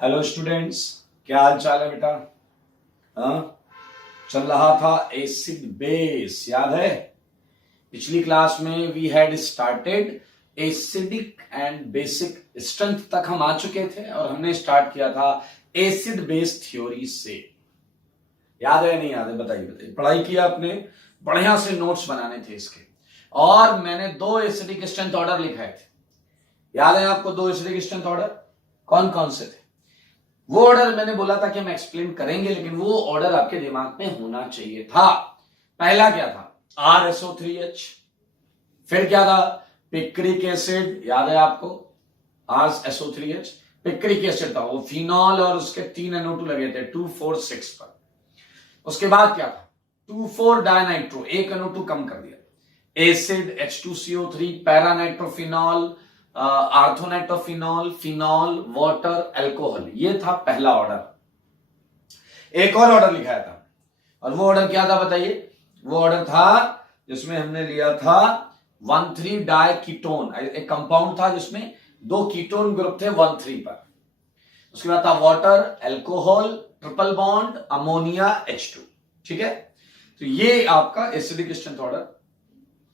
Hello students, क्या हाल चाल है बेटा। चल रहा था एसिड बेस, याद है? पिछली क्लास में we had started acidic and basic strength तक हम आ चुके थे और हमने स्टार्ट किया था एसिड बेस थ्योरी से। याद है नहीं याद है? बताइए बताइए। पढ़ाई किया आपने? बढ़िया से नोट्स बनाने थे इसके। और मैंने 2 एसिडिक स्ट्रेंथ ऑर्डर लिखाए थे। याद है आपको 2 एसिडिक स्ट्रेंथ ऑर्डर कौन कौन से थे? वो ऑर्डर मैंने बोला था कि हम एक्सप्लेन करेंगे, लेकिन वो ऑर्डर आपके दिमाग में होना चाहिए था। पहला क्या था? RSO3H। फिर क्या था? पिक्रिक एसिड, याद है आपको? RSO3H पिक्रिक एसिड था, वो फिनॉल और उसके 3 NO2 लगे थे 2,4,6 पर। उसके बाद क्या था? 2,4 डायनाइट्रो, 1 NO2 कम कर दिया। Acid H2CO3, paranitrophenol, orthonitrophenol, phenol, water, alcohol. ये था पहला ऑर्डर। एक और ऑर्डर लिखाया था, और वो ऑर्डर क्या था बताइए? वो ऑर्डर था जिसमें हमने लिया था 1,3 डाई कीटोन। एक कंपाउंड था जिसमें 2 कीटोन ग्रुप थे 1,3 पर। उसके बाद था water, alcohol, triple bond, ammonia, H2। ठीक है, तो ये आपका एसिडिक स्ट्रेंथ ऑर्डर।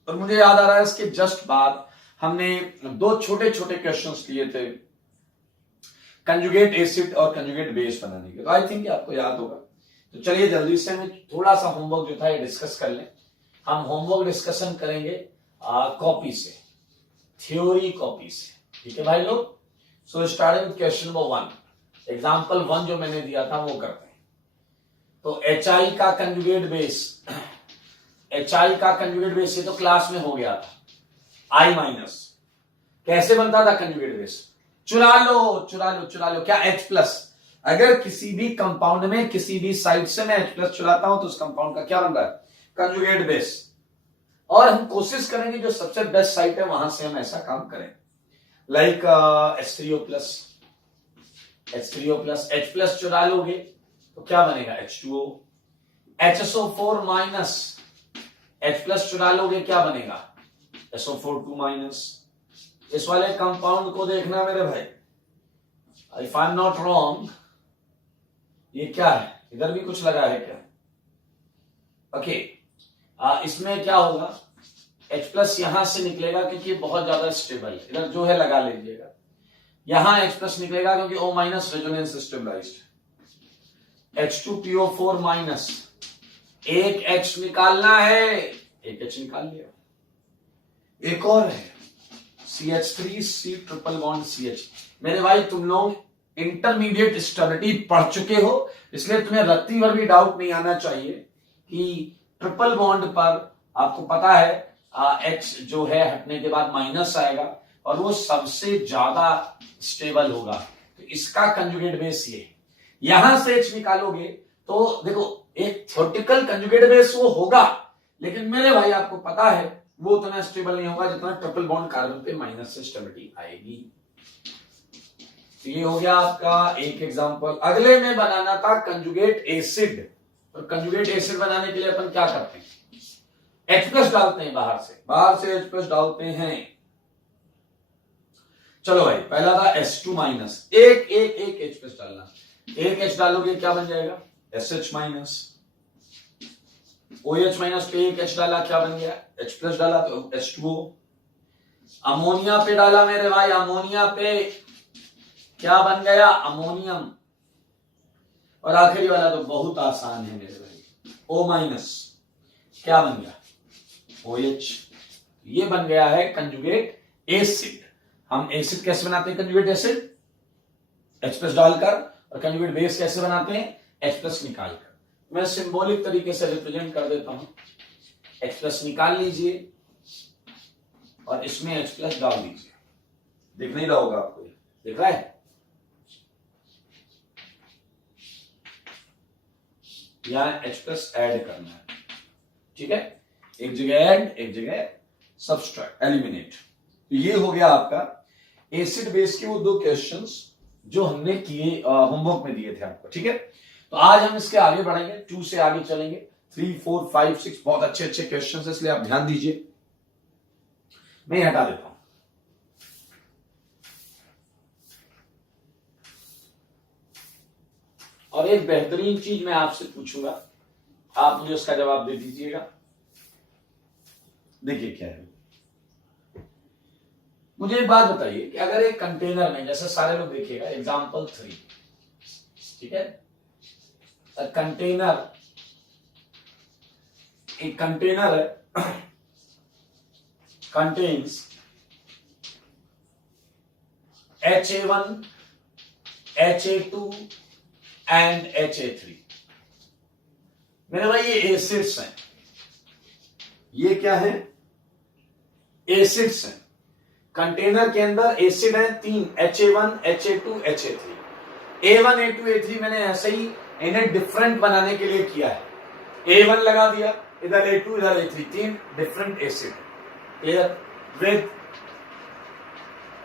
और मुझे याद आ रहा है इसके जस्ट बाद हमने 2 छोटे छोटे क्वेश्चंस लिए थे कंजुगेट एसिड और कंजुगेट बेस बनाने के। तो आई थिंक आपको याद होगा। तो चलिए जल्दी से हमें थोड़ा सा होमवर्क जो था ये डिस्कस कर लें। हम होमवर्क डिस्कशन करेंगे कॉपी से, थ्योरी कॉपी से। ठीक है भाई लोग? So starting with question number 1, example 1 जो मैंने दिया था वो करते हैं। तो HI का कंजुगेट बेस, HI का कंजुगेट बेस ये तो क्लास में हो गया था। I-। कैसे बनता था कंजुगेट बेस? चुरा लो चुरा लो चुरा लो। क्या? H+। अगर किसी भी कंपाउंड में किसी भी साइड से मैं H+ चुराता हूं तो उस कंपाउंड का क्या बन रहा है? Conjugate base. और हम कोशिश करेंगे जो सबसे बेस्ट साइट है वहां से हम ऐसा काम करें। लाइक H3O+, H+ चुरा लोगे तो क्या बनेगा? H2O। HSO4- H+ चुरा लोगे क्या बनेगा? SO4 2-। इस वाले कंपाउंड को देखना मेरे भाई, if I am not wrong, ये क्या है? इधर भी कुछ लगा है क्या? ओके, इसमें क्या होगा? H+ यहां से निकलेगा क्योंकि बहुत ज्यादा स्टेबल है। इधर जो है लगा लीजिएगा। यहां H+ निकलेगा क्योंकि O- रेजोनेंस स्टेबलाइज्ड। H2PO4-, एक H निकालना है, एक H निकाल लिया। एक और है CH3C ट्रिपल बॉन्ड CH। मेरे भाई तुम लोग इंटरमीडिएट स्टेबिलिटी पढ़ चुके हो, इसलिए तुम्हें रत्ती भर भी डाउट नहीं आना चाहिए कि ट्रिपल बॉन्ड पर आपको पता है H जो है हटने के बाद माइनस आएगा और वो सबसे ज्यादा स्टेबल होगा। तो इसका कंजुगेट बेस ये। यहां से H निकालोगे तो देखो एक थ्योरेटिकल कंजुगेट बेस वो होगा, लेकिन मेरे भाई आपको पता है वो उतना स्टेबल नहीं होगा जितना ट्रिपल बॉन्ड कार्बन पे माइनस से स्टेबिलिटी आएगी। तो ये हो गया आपका एक एग्जांपल। अगले में बनाना था कंजुगेट एसिड। और कंजुगेट एसिड बनाने के लिए अपन क्या करते हैं? H+ डालते हैं बाहर से H+ डालते हैं। चलो भाई, पहला था S2-, एक H+ डालना। एक H डालोगे क्या बन जाएगा? SH-। OH- पे एक H डाला क्या बन गया? H+ डाला तो H2O। अमोनिया पे डाला मेरे भाई, अमोनिया पे क्या बन गया? अमोनियम। और आखिरी वाला तो बहुत आसान है मेरे भाई, O-, क्या बन गया? OH। ये बन गया है कंजुगेट एसिड। हम एसिड कैसे बनाते हैं? कंजुगेट एसिड H+ डालकर। और कंजुगेट बेस कैसे बनाते हैं? H+ निकालकर। मैं सिंबॉलिक तरीके से रिप्रेजेंट कर देता हूं। H+ निकाल लीजिए और इसमें H+ डाल दीजिए। दिख नहीं रहा होगा आपको? दिख रहा है? यहां H+ ऐड करना है। ठीक है, एक जगह ऐड, एक जगह सब्सट्रैक्ट, एलिमिनेट। तो ये हो गया आपका एसिड बेस के वो 2 क्वेश्चंस जो हमने किए, होमवर्क में दिए थे आपको। ठीक है, तो आज हम इसके आगे बढ़ेंगे, 2 से आगे चलेंगे। 3, 4, 5, 6 बहुत अच्छे अच्छे क्वेश्चन है, इसलिए आप ध्यान दीजिए। मैं हटा देता हूं। और एक बेहतरीन चीज मैं आपसे पूछूंगा, आप मुझे उसका जवाब दे दीजिएगा। देखिए क्या है, मुझे एक बात बताइए कि अगर एक कंटेनर में, जैसे सारे लोग देखिएगा, एग्जाम्पल 3, ठीक है, कंटेनर, एक कंटेनर है, contains HA1, HA2 and HA3। मेरे भाई ये एसिड्स हैं, ये क्या है, एसिड्स हैं। कंटेनर के अंदर एसिड है 3, HA1, HA2, HA3। A1, A2, A3 मैंने ऐसे ही इन्हें डिफरेंट बनाने के लिए किया है। A1 लगा दिया, इधर A2, इधर A3, 3 different acid. Clear? With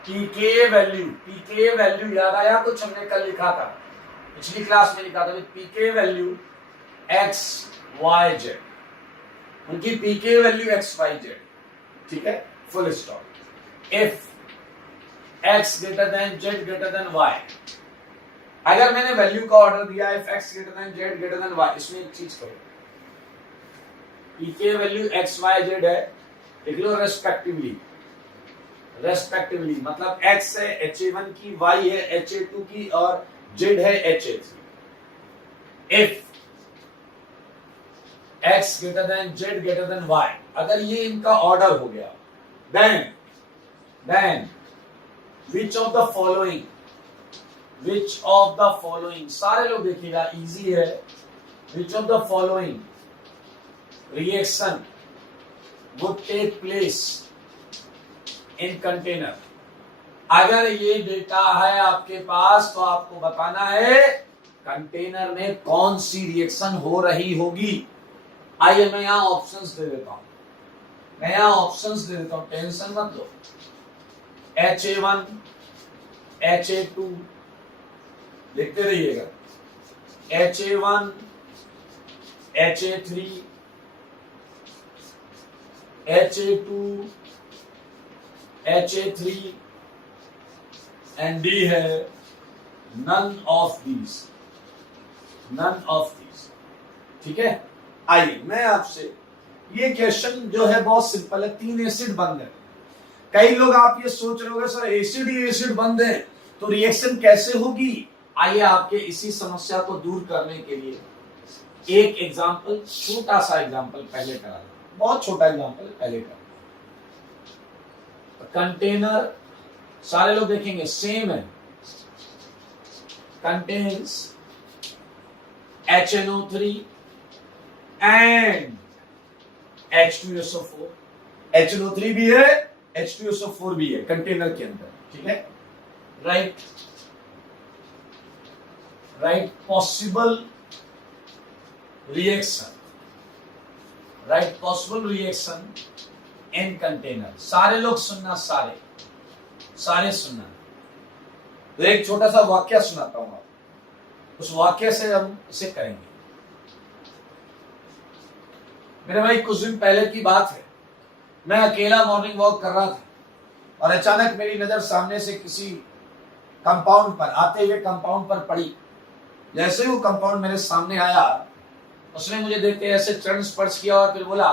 pKa value, pKa value याद आया कुछ हमने कल लिखा था, पिछली क्लास में लिखा था, with pKa value x y z, उनकी pKa value x y z, ठीक है, full stop. If x greater than z greater than y, अगर मैंने वैल्यू का ऑर्डर दिया है x greater than z greater than y, इसमें एक चीज करो, pKa value x y z है, लिख लो रेस्पेक्टिवली, रेस्पेक्टिवली मतलब x है HA1 की, y है HA2 की और z है HA3। If x greater than z greater than y, अगर ये इनका ऑर्डर हो गया, then which of the following, which of the following, सारे लोग देखिएगा, इजी है, which of the following reaction would take place in container. अगर ये डेटा है आपके पास तो आपको बताना है कंटेनर में कौन सी रिएक्शन हो रही होगी। आइए मैं यहां ऑप्शंस दे देता हूं, मैं यहां ऑप्शंस दे देता हूं, टेंशन मत लो। HA1, HA2 लिखते रहिएगा, HA1, HA3, HA2, HA3 and D है none of these, none of these, ठीक है। आइए मैं आपसे, ये क्वेश्चन जो है बहुत सिंपल है, 3 एसिड बंद है। कई लोग आप ये सोच रहे होंगे सर एसिड ही एसिड बंद है तो रिएक्शन कैसे होगी। आइए आपके इसी समस्या को दूर करने के लिए एक एग्जांपल, छोटा सा एग्जांपल पहले करा, बहुत छोटा एग्जांपल पहले करा। कंटेनर सारे लोग देखेंगे सेम है, contains HNO3 and H2SO4, HNO3 भी है, H2SO4 भी है कंटेनर के अंदर, ठीक है। Right possible reaction, right possible reaction in container. सारे लोग सुनना, सारे सुनना। तो एक छोटा सा वाक्य सुनाता हूं आप, उस वाक्य से हम इसे करेंगे। मेरे भाई कुछ दिन पहले की बात है, मैं अकेला मॉर्निंग वॉक कर रहा था और अचानक मेरी नजर सामने से किसी कंपाउंड पर, आते हुए कंपाउंड पर पड़ी। जैसे वो कंपाउंड मेरे सामने आया, उसने मुझे देख के ऐसे चरण स्पर्श किया और फिर बोला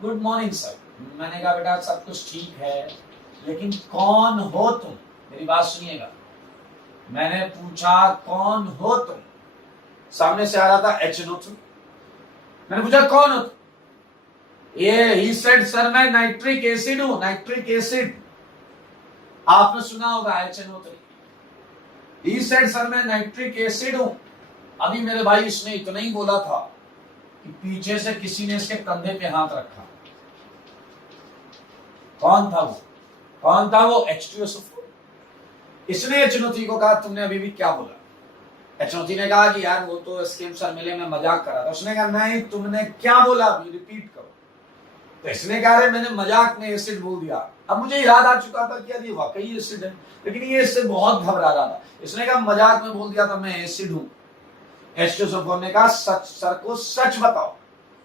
गुड मॉर्निंग सर। मैंने कहा बेटा सब कुछ ठीक है, लेकिन कौन हो तुम? मेरी बात सुनिएगा, मैंने पूछा कौन हो तुम? सामने से आ रहा था HNO3। मैंने पूछा कौन हो तुम? ये ही सेड सर मैं नाइट्रिक एसिड हूं, नाइट्रिक एसिड, आपने सुना होगा HNO3। ही सेड सर मैं नाइट्रिक एसिड हूं। अभी मेरे भाई इसने इतना ही बोला था कि पीछे से किसी ने इसके कंधे पे हाथ रखा। कौन था वो? कौन था वो? H2SO4। इसने HNO3 को कहा तुमने अभी भी क्या बोला? HNO3 ने कहा कि यार वो तो स्कीम सर मिले में मजाक कर रहा था। उसने कहा नहीं, तुमने क्या बोला अभी रिपीट करो। तो इसने कहा मैंने मजाक में एसिड बोल दिया। अब मुझे याद आ चुका था कि यार ये वाकई एसिड है, लेकिन ये इससे बहुत घबरा रहा था। इसने कहा मजाक में बोल दिया था मैं एसिड हूं। H2SO4 ने कहा सच, सर को सच बताओ।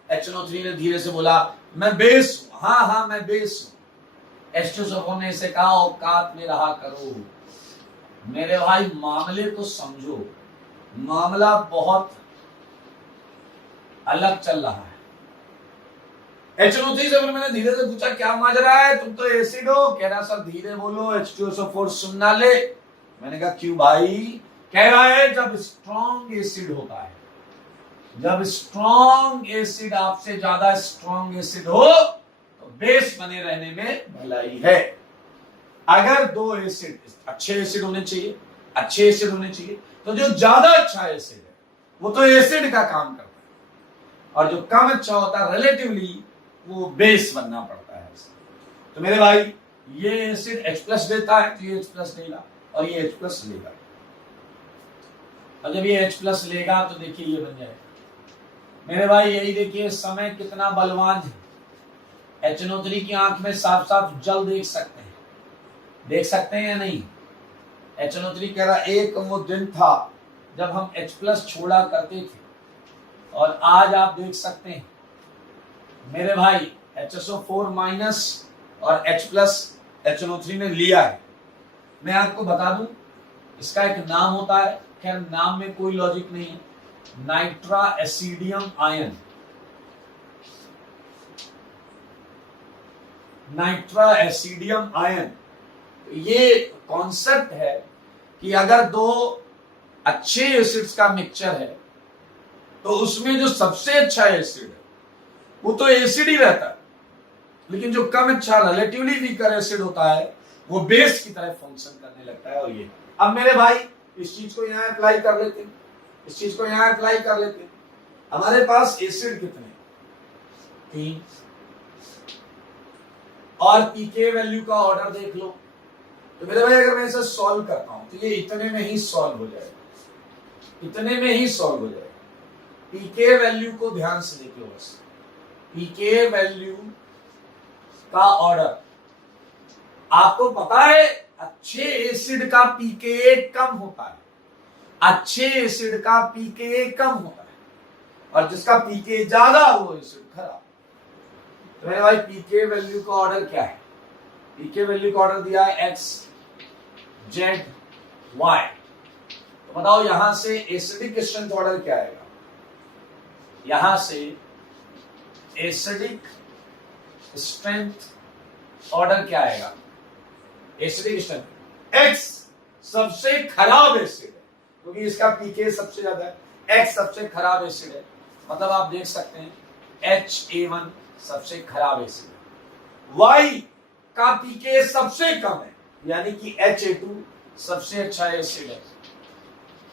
HNO3 ने धीरे से बोला मैं बेस हूं। हाँ हाँ मैं बेस हूं। H2SO4 ने इसे कहा औकात में रहा करो, मेरे भाई मामले को समझो। मामला बहुत अलग चल रहा है। HNO3 से फिर मैंने धीरे से पूछा क्या माजरा है, तुम तो एसिड हो। कह रहा सर धीरे बोलो, H2SO4 सुन ना ले। मैंने कहा क्यों भाई। कह रहा है जब स्ट्रॉन्ग एसिड होता है, जब स्ट्रॉन्ग एसिड आपसे ज्यादा स्ट्रॉन्ग एसिड हो तो बेस बने रहने में भलाई है। अगर दो एसिड, अच्छे एसिड होने चाहिए, अच्छे एसिड होने चाहिए, तो जो ज्यादा अच्छा एसिड है वो तो एसिड का काम करता है, और जो कम अच्छा होता है रिलेटिवली वो बेस बनना पड़ता है। तो मेरे भाई ये एसिड H+ देता है तो ये H+ देगा, और ये H+ लेगा, और जब ये H+ लेगा तो देखिए ये बन जाएगा। मेरे भाई यही देखिए समय कितना बलवान है। HNO3 की आंख में साफ साफ जल देख सकते हैं, देख सकते हैं या नहीं। HNO3 कह रहा एक वो दिन था जब हम H+ छोड़ा करते थे, और आज आप देख सकते हैं मेरे भाई HSO4- और H+ HNO3 ने लिया है। मैं आपको बता दूं इसका एक नाम होता है, खैर नाम में कोई लॉजिक नहीं है, नाइट्रा एसिडियम आयन। नाइट्रा एसिडियम आयन ये कॉन्सेप्ट है कि अगर दो अच्छे एसिड्स का मिक्सचर है तो उसमें जो सबसे अच्छा एसिड है वो तो एसिड ही रहता है, लेकिन जो कम अच्छा रिलेटिवली वीकर एसिड होता है वो बेस की तरह फंक्शन करने लगता है। और ये अब मेरे भाई इस चीज को यहां अप्लाई कर लेते हैं, इस चीज को यहां अप्लाई कर लेते हैं। हमारे पास एसिड कितने, 3, और पीके वैल्यू का ऑर्डर देख लो। तो मेरे भाई अगर मैं इसे सॉल्व करता हूं तो ये इतने में ही सॉल्व हो जाएगा, इतने में ही सॉल्व हो जाएगा। पीके वैल्यू को ध्यान से देख लो बस, पीके वैल्यू का ऑर्डर। आपको पता है अच्छे एसिड का पीके कम होता है, अच्छे एसिड का पीके कम होता है, और जिसका पीके ज्यादा वो एसिड खराब। तो मेरे भाई पीके वैल्यू का ऑर्डर क्या है, पीके वैल्यू का ऑर्डर दिया है X, Z, Y। तो बताओ यहां से एसिडिक स्ट्रेंथ ऑर्डर क्या आएगा, यहां से एसिडिक स्ट्रेंथ ऑर्डर क्या आएगा, एसिडिक स्ट्रेंथ X सबसे खराब एसिड है क्योंकि इसका पीके सबसे ज्यादा है, X सबसे खराब एसिड है, मतलब आप देख सकते हैं HA1 सबसे खराब एसिड है, Y का पीके सबसे कम है यानी कि HA2 सबसे अच्छा एसिड है,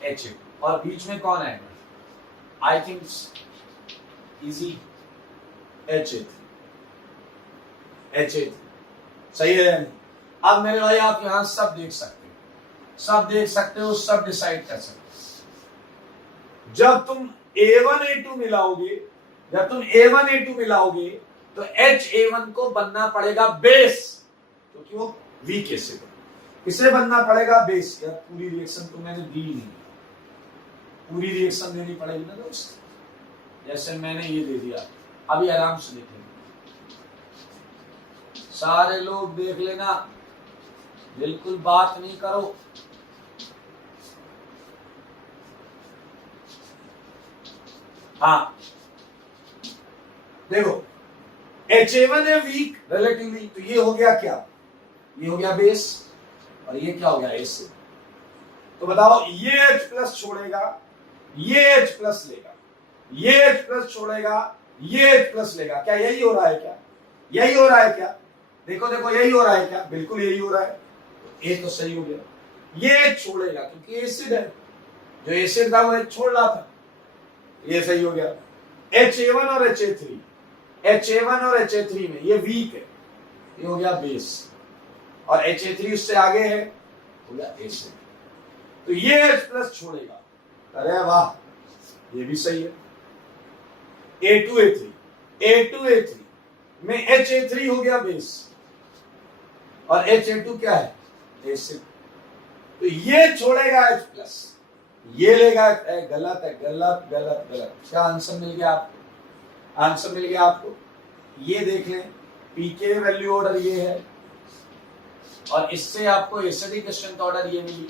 HA2, और बीच में कौन है, I think easy HA3, HA3 सही है या नहीं। अब मेरे भाई आप यहां सब देख सकते हो, सब देख सकते हो, सब डिसाइड कर सकते हो। जब तुम A1 A2 मिलाओगे, जब तुम A1 A2 मिलाओगे तो HA1 को बनना पड़ेगा बेस, क्योंकि वो वीक एसिड है। किसे बनना पड़ेगा, बेस। यार पूरी रिएक्शन तो मैंने दी नहीं, पूरी रिएक्शन देनी पड़ेगी ना दोस्त, जैसे मैंने ये दे दिया। अभी आराम से देखेंगे, सारे लोग देख लेना, बिल्कुल बात नहीं करो। हाँ देखो HA1 है वीक रिलेटिवली, तो ये हो गया क्या, ये हो गया बेस, और ये क्या हो गया एसिड। तो बताओ ये H+ छोड़ेगा, ये H+ लेगा, ये H+ छोड़ेगा, ये H+ लेगा। क्या यही हो रहा है, क्या यही हो रहा है, क्या देखो देखो यही हो रहा है क्या, बिल्कुल यही हो रहा है। ये तो सही हो गया, ये छोड़ेगा क्योंकि एसिड है, जो एसिड था वो छोड़ रहा था, ये सही हो गया। HA1 और HA3, HA1 और HA3 में ये वीक है, ये हो गया बेस, और HA3 उससे आगे है, हो गया एसिड। तो ये H+ छोड़ेगा, अरे वाह ये भी सही है। A2A3, A2A3 में HA3 हो गया बेस, और HA2 क्या है, एसिड। तो ये छोड़ेगा H+, ये लेगा, गलत है, गलत गलत गलत। क्या आंसर मिल गया आपको, आंसर मिल गया आपको। ये देख लें, पीके वैल्यू ऑर्डर ये है, और इससे आपको एसिडिक स्ट्रेंथ ऑर्डर ये मिली।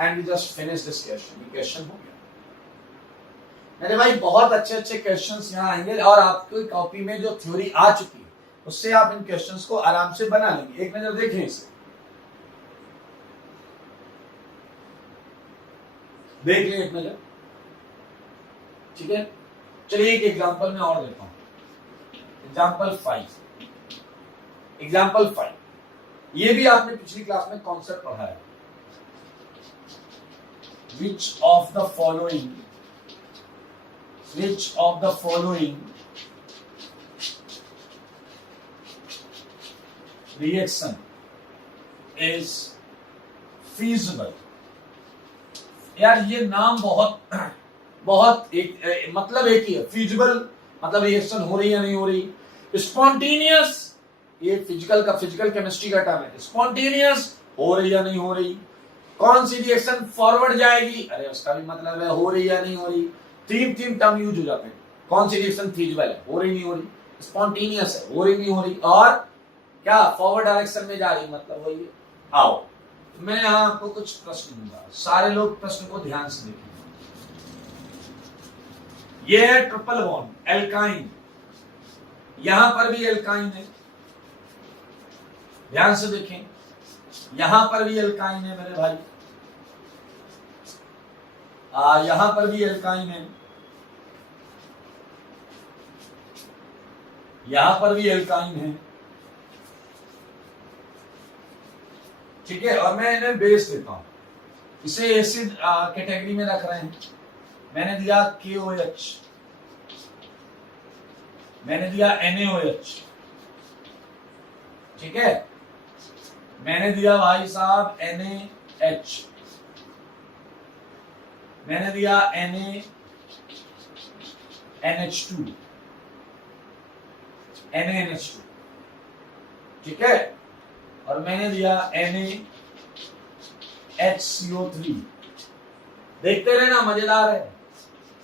And we just finish this question. ये क्वेश्चन हो गया मेरे भाई। बहुत अच्छे अच्छे क्वेश्चंस यहाँ आएंगे और आपकी कॉपी में जो थ्योरी आ चुकी है उससे आप इन क्वेश्चंस को आराम से बना लेंगे। एक नजर देखें इसे, देख लें एक नजर, ठीक है। चलिए एक एग्जांपल में और देता हूं, एग्जांपल 5। एग्जांपल 5 ये भी आपने पिछली क्लास में कॉन्सेप्ट पढ़ा है। Which of the following reaction is feasible? यार ये नाम बहुत मतलब एक ही है। feasible मतलब रिएक्शन हो रही है नहीं हो रही। स्पॉन्टेनियस ये फिजिकल केमिस्ट्री का टर्म है। स्पॉन्टेनियस हो रही या नहीं हो रही। कौन सी रिएक्शन फॉरवर्ड जाएगी, अरे उसका भी मतलब है हो रही या नहीं हो रही। तीन टर्म यूज हो जाते हैं। कौन सी रिएक्शन फीजिबल है, हो रही नहीं हो रही। स्पॉन्टेनियस है, हो रही नहीं हो रही। और क्या फॉरवर्ड डायरेक्शन में जा रही, मतलब वही है। आओ मैं यहां आपको कुछ प्रश्न दूंगा, सारे लोग प्रश्न को ध्यान से देखें। ये है ट्रिपल बॉन्ड एल्काइन, यहां पर भी एल्काइन है, ध्यान से देखें। यहां पर भी एल्काइन है मेरे भाई, यहां पर भी एल्काइन है, यहां पर भी एल्काइन है, ठीक है। और मैं इन्हें बेस देता हूं, इसे एसिड कैटेगरी में रख रहे हैं। मैंने दिया KOH, मैंने दिया NaOH, ठीक है। मैंने दिया भाई साहब NaH, मैंने दिया NaNH2, NaNH2, ठीक है। और मैंने दिया NaHCO3। देखते रहे ना, मजेदार है।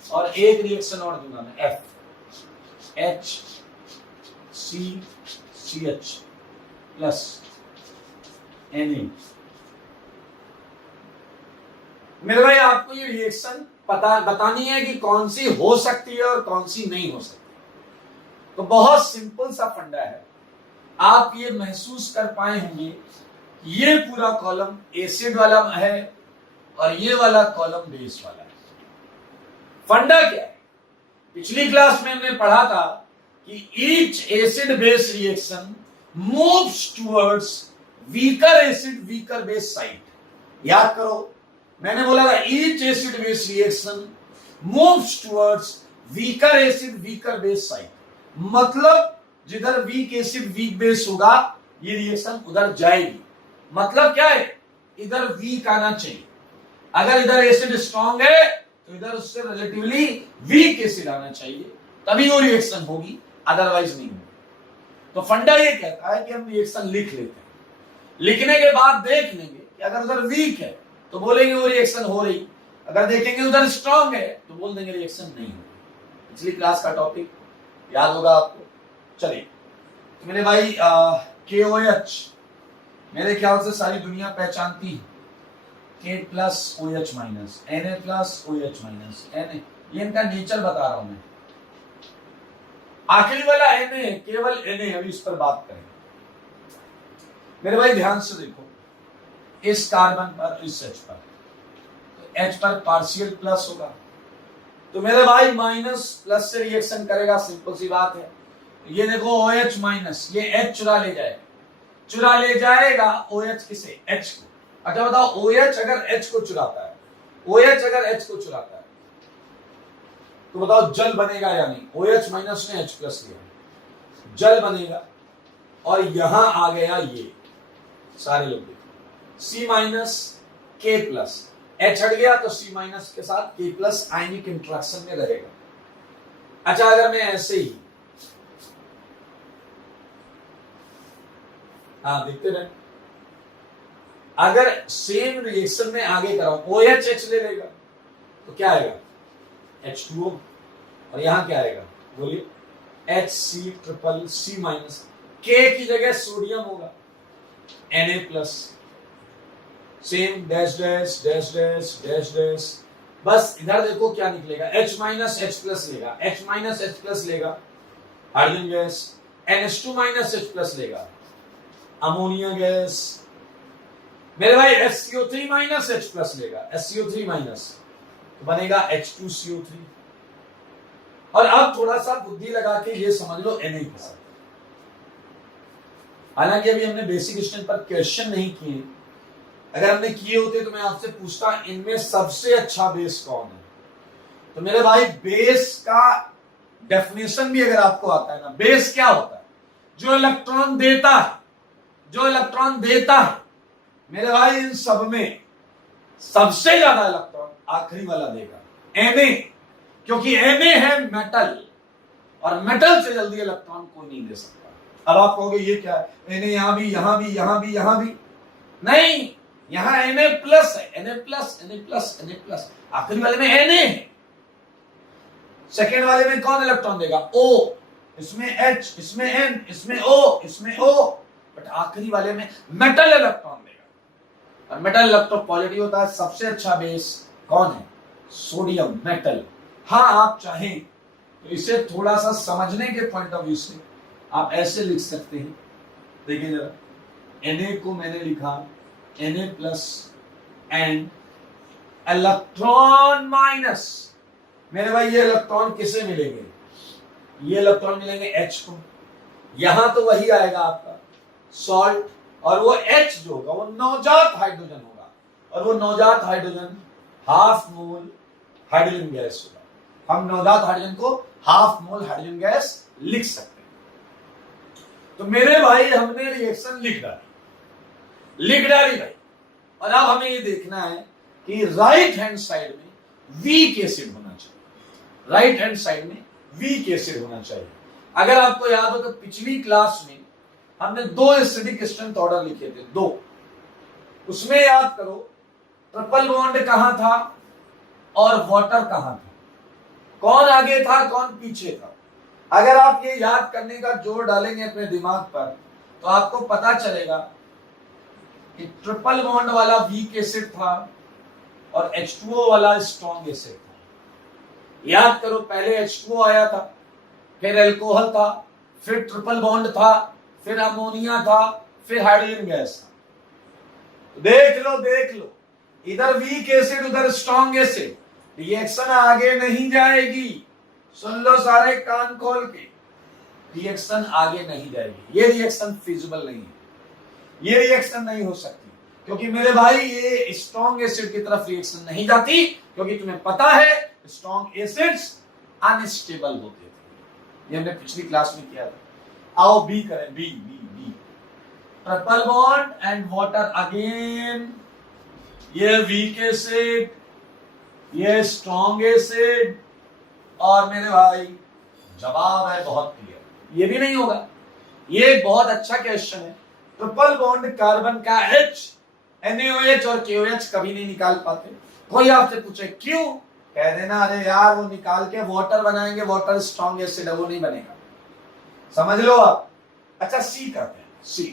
और एक रिएक्शन और दूंगा मैं, FHCCH प्लस Na। मेरे भाई आपको ये रिएक्शन बतानी है कि कौन सी हो सकती है और कौन सी नहीं हो सकती। तो बहुत सिंपल सा फंडा है, आप ये महसूस कर पाए होंगे। ये पूरा कॉलम एसिड वाला है और ये वाला कॉलम बेस वाला है। फंडा क्या है, पिछली क्लास में हमने पढ़ा था कि each acid base reaction moves towards weaker acid weaker base side. याद करो, मैंने बोला था each acid base reaction moves towards weaker acid weaker base side. मतलब जिधर वीक एसिड वीक बेस होगा ये रिएक्शन उधर जाएगी। मतलब क्या है, इधर वीक आना चाहिए। अगर इधर एसिड स्ट्रांग है तो इधर उससे रिलेटिवली वीक एसिड आना चाहिए, तभी वो रिएक्शन होगी, अदरवाइज नहीं होगी। तो फंडा ये कहता है कि हम रिएक्शन लिख लेते हैं, लिखने के बाद देख लेंगे कि अगर उधर वीक है तो बोलेंगे वो रिएक्शन हो रही, अगर देखेंगे उधर स्ट्रांग है तो बोल देंगे रिएक्शन नहीं हो रही। पिछली क्लास का टॉपिक याद होगा आपको। चलिए तो मेरे भाई KOH मेरे ख्याल से सारी दुनिया पहचानती है। K plus OH minus, Na plus OH minus, Na, ये इनका नेचर बता रहा हूं मैं। आखिरी वाला Na, केवल Na, अभी इस पर बात करेंगे। मेरे भाई ध्यान से देखो, इस कार्बन पर इस H पर, तो H पर पार्शियल प्लस होगा, तो मेरे भाई माइनस प्लस से रिएक्शन करेगा, सिंपल सी बात है। ये देखो OH माइनस, ये H चुरा ले जाएगा OH किसे, H को। अच्छा बताओ, OH अगर H को चुराता है, OH अगर H को चुराता है तो बताओ जल बनेगा या नहीं। OH माइनस ने H प्लस लिया, जल बनेगा। और यहां आ गया ये, सारे लोग देखो, C minus K plus, H हट गया तो C माइनस के साथ K प्लस आयनिक इंटरेक्शन में रहेगा। अच्छा अगर मैं ऐसे ही, हाँ देखते रहे, अगर सेम रिएक्शन में आगे कराऊं, OH H ले लेगा तो क्या आएगा, H2O। और यहां क्या आएगा बोलिए, HC triple C minus, K की जगह सोडियम होगा, Na plus. Same dash dash dash dash dash dash, बस इधर देखो क्या निकलेगा, H माइनस H प्लस लेगा, H माइनस H प्लस लेगा hydrogen gas, NH2 minus H plus लेगा अमोनिया गैस, मेरे भाई SCO3 माइनस H प्लस लेगा, SCO3 माइनस, तो बनेगा H2CO3। और अब थोड़ा सा बुद्धि लगा के ये समझ लो Na+। हालांकि अभी हमने बेसिक स्ट्रेंथ पर क्वेश्चन नहीं किए, अगर हमने किए होते तो मैं आपसे पूछता इनमें सबसे अच्छा बेस कौन है। तो मेरे भाई बेस का डेफिनेशन भी अगर आपको आता है ना, बेस क्या होता है, जो इलेक्ट्रॉन देता है, जो इलेक्ट्रॉन देता है। मेरे भाई इन सब में सबसे ज्यादा इलेक्ट्रॉन आखिरी वाला देगा, Na, क्योंकि Na है मेटल, और मेटल से जल्दी इलेक्ट्रॉन कोई नहीं दे सकता। अब आप कहोगे ये क्या है, Na यहां भी यहां भी यहां भी यहां भी नहीं, यहां Na प्लस है, Na plus Na plus Na plus, आखिरी वाले में Na है। सेकेंड वाले में कौन इलेक्ट्रॉन देगा, O, इसमें H, इसमें N, इसमें O, इसमें O, बट आखिरी वाले में मेटल इलेक्ट्रॉन देगा। और मेटल इलेक्ट्रॉन पॉजिटिव होता है। सबसे अच्छा बेस कौन है, सोडियम, मेटल। हाँ आप चाहें तो इसे थोड़ा सा समझने के पॉइंट ऑफ व्यू से आप ऐसे लिख सकते हैं, देखिए जरा, Na को मैंने लिखा Na plus and electron minus. मेरे भाई ये इलेक्ट्रॉन किसे मिलेंगे, ये इलेक्ट्रॉन मिलेंगे H को, यहां तो वही आएगा आपका सॉल्ट, और वो H जो होगा वो नवजात हाइड्रोजन होगा, और वो नवजात hydrogen half mole hydrogen gas होगा। हम नवजात हाइड्रोजन को हाफ मोल हाइड्रोजन गैस लिख सकते हैं। तो मेरे भाई हमने रिएक्शन लिख डाली भाई, और अब हमें ये देखना है कि राइट हैंड साइड में वीक एसिड होना चाहिए, राइट हैंड साइड में वीक एसिड होना चाहिए। अगर आपको याद हो तो पिछली क्लास में हमने 2 एसिडिक स्ट्रेंथ ऑर्डर लिखे थे, 2, उसमें याद करो ट्रिपल बॉन्ड कहां था और वाटर कहां था, कौन आगे था कौन पीछे था। अगर आप ये याद करने का जोर डालेंगे अपने दिमाग पर तो आपको पता चलेगा कि ट्रिपल बॉन्ड वाला वीक एसिड था और H2O वाला स्ट्रॉन्ग एसिड था। याद करो, पहले H2O आया था, फिर अल्कोहल था, फिर ट्रिपल बॉन्ड था, फिर अमोनिया था, फिर हाइड्रोजन गैस था। देख लो इधर वीक एसिड उधर स्ट्रॉन्ग एसिड, रिएक्शन आगे नहीं जाएगी। सुन लो सारे कान खोल के, रिएक्शन आगे नहीं जाएगी, ये रिएक्शन फिजिबल नहीं है, ये रिएक्शन नहीं हो सकती, क्योंकि मेरे भाई ये स्ट्रॉन्ग एसिड की तरफ रिएक्शन नहीं जाती, क्योंकि तुम्हें पता है स्ट्रॉन्ग एसिड्स अनस्टेबल होते थे, ये हमने पिछली क्लास में किया था। आओ बी करें, B triple bond and water again, ये वीक एसिड, ये स्ट्रॉन्ग एसिड, और मेरे भाई जवाब है बहुत क्लियर, ये भी नहीं होगा। ये बहुत अच्छा क्वेश्चन है। ट्रिपल बॉन्ड कार्बन का H, NaOH और KOH कभी नहीं निकाल पाते। कोई आपसे पूछे क्यों, कह देना अरे यार वो निकाल के वाटर बनाएंगे, वाटर स्ट्रॉन्ग एसिड है, वो नहीं बनेगा, समझ लो आप। अच्छा सी करते हैं, सी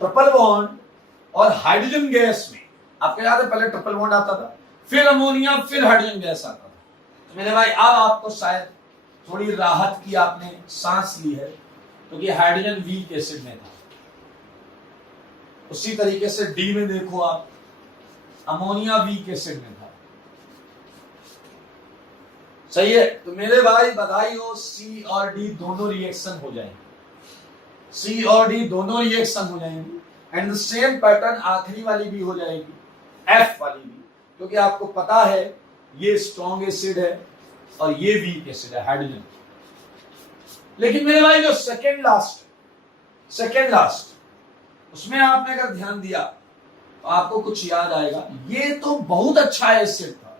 ट्रिपल बॉन्ड और हाइड्रोजन गैस में आपको याद है पहले ट्रिपल बॉन्ड आता था, फिर अमोनिया, फिर हाइड्रोजन गैस आता था। तो मेरे भाई अब आपको शायद थोड़ी राहत की आपने सांस ली है, क्योंकि हाइड्रोजन वीक एसिड में था। उसी तरीके से डी में देखो आप, अमोनिया वीक एसिड में था, सही है। तो मेरे भाई बधाई हो, सी और डी दोनों रिएक्शन हो जाएंगे, सी और डी दोनों रिएक्शन हो जाएंगी, एंड सेम पैटर्न आखिरी वाली भी हो जाएगी, एफ वाली भी, क्योंकि आपको पता है ये स्ट्रॉन्ग एसिड है और ये वीक एसिड है हाइड्रोजन। लेकिन मेरे भाई जो सेकेंड लास्ट उसमें आपने अगर ध्यान दिया तो आपको कुछ याद आएगा, ये तो बहुत अच्छा एसिड था,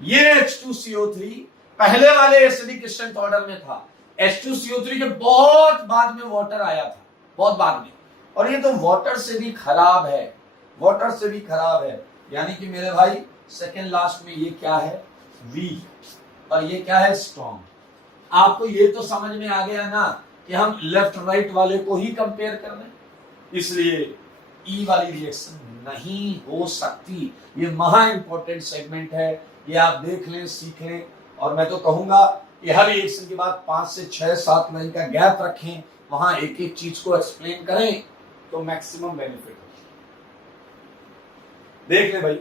ये H2CO3 पहले वाले एसिडिक स्ट्रेंथ ऑर्डर में था, H2CO3 के बहुत बाद में वाटर आया था, बहुत बाद में, और ये तो वाटर से भी खराब है, वाटर से भी खराब है। यानी कि मेरे भाई सेकेंड लास्ट में ये क्या है, वीक, और ये क्या है, स्ट्रॉन्ग। आपको ये तो समझ में आ गया ना कि हम लेफ्ट राइट वाले को ही कंपेयर कर रहे हैं, इसलिए ई वाली रिएक्शन नहीं हो सकती। ये महा इंपॉर्टेंट सेगमेंट है, ये आप देख लें, सीख लें। और मैं तो कहूंगा कि हर रिएक्शन के बाद 5 से 6-7 लाइन का गैप रखें, वहां एक एक चीज को एक्सप्लेन करें तो मैक्सिमम बेनिफिट हो। देख ले भाई,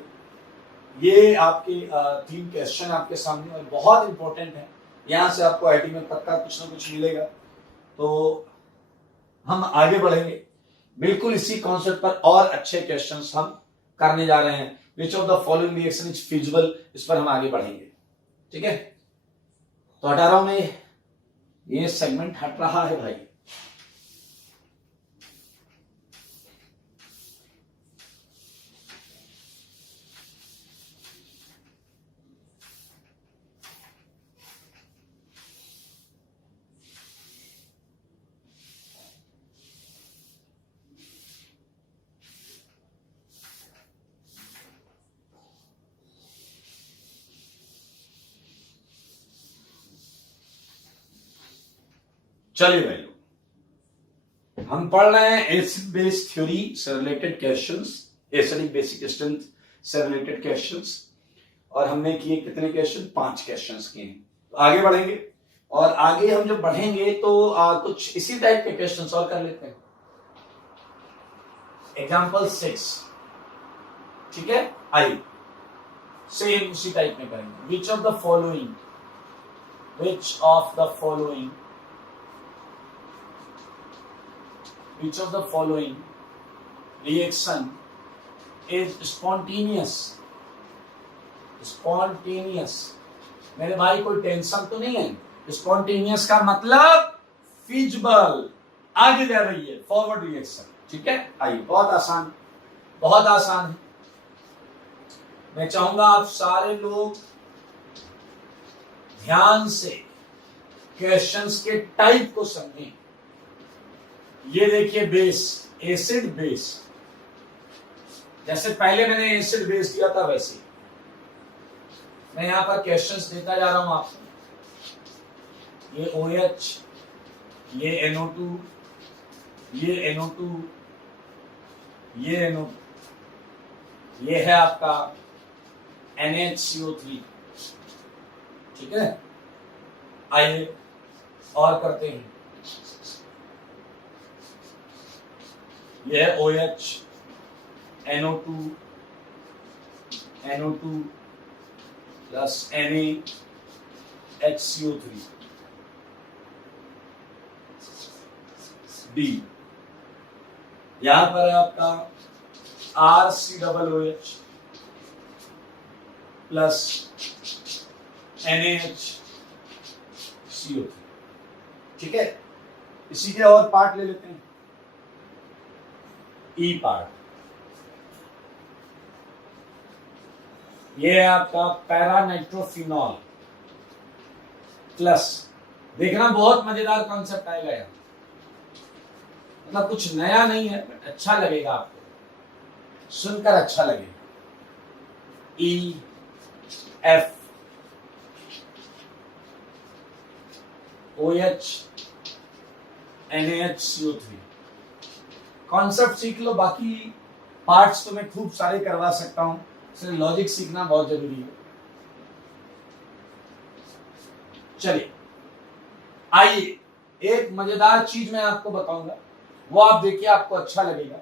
ये आपके 3 क्वेश्चन आपके सामने और बहुत इंपॉर्टेंट है। यहां से आपको आईटी में पक्का कुछ ना कुछ मिलेगा। तो हम आगे बढ़ेंगे बिल्कुल इसी कॉन्सेप्ट पर, और अच्छे क्वेश्चंस हम करने जा रहे हैं। विच of the following reaction is feasible, इस पर हम आगे बढ़ेंगे। ठीक है, तो हटा रहा हूं मैं, ये सेगमेंट हट रहा है भाई। चलिए भाई, हम पढ़ रहे हैं एसिड बेस थ्योरी से related questions, acidic basic strength से रिलेटेड क्वेश्चंस। और हमने किए कितने क्वेश्चन? 5 क्वेश्चंस किए। तो आगे बढ़ेंगे, और आगे हम जब बढ़ेंगे तो कुछ इसी टाइप के क्वेश्चंस और कर लेते हैं। एग्जांपल 6, ठीक है, आइए सेम उसी टाइप में करेंगे। विच of the following which of the following reaction is spontaneous? मेरे भाई कोई टेंशन तो नहीं है। स्पॉन्टेनियस का मतलब फिजिबल, आगे जा रही है, फॉरवर्ड रिएक्शन। ठीक है, आइए, बहुत आसान है। मैं चाहूंगा आप सारे लोग ध्यान से क्वेश्चंस के टाइप को समझें। ये देखिए, बेस, एसिड बेस, जैसे पहले मैंने एसिड बेस दिया था वैसे मैं यहां पर क्वेश्चंस देता जा रहा हूं आपको। ये OH, ये NO2, ये NO2, ये NO2, ये है आपका NHCO3। ठीक है, आइए और करते हैं। यह है OH, NO2 plus NaHCO3, D। यहां पर है आपका RCOOH प्लस NaHCO3। ठीक है, इसी के और पार्ट ले लेते हैं। ई पार्ट, ये है आपका पैरानाइट्रोफिनॉल प्लस, देखना बहुत मजेदार कॉन्सेप्ट आएगा यार, मतलब कुछ नया नहीं है बट अच्छा लगेगा आपको, सुनकर अच्छा लगेगा। EF OH NaHCO3। कॉन्सेप्ट सीख लो, बाकी पार्ट्स तो मैं खूब सारे करवा सकता हूं, इसलिए लॉजिक सीखना बहुत जरूरी है। चलिए, आइए एक मजेदार चीज मैं आपको बताऊंगा, वो आप देखिए, आपको अच्छा लगेगा।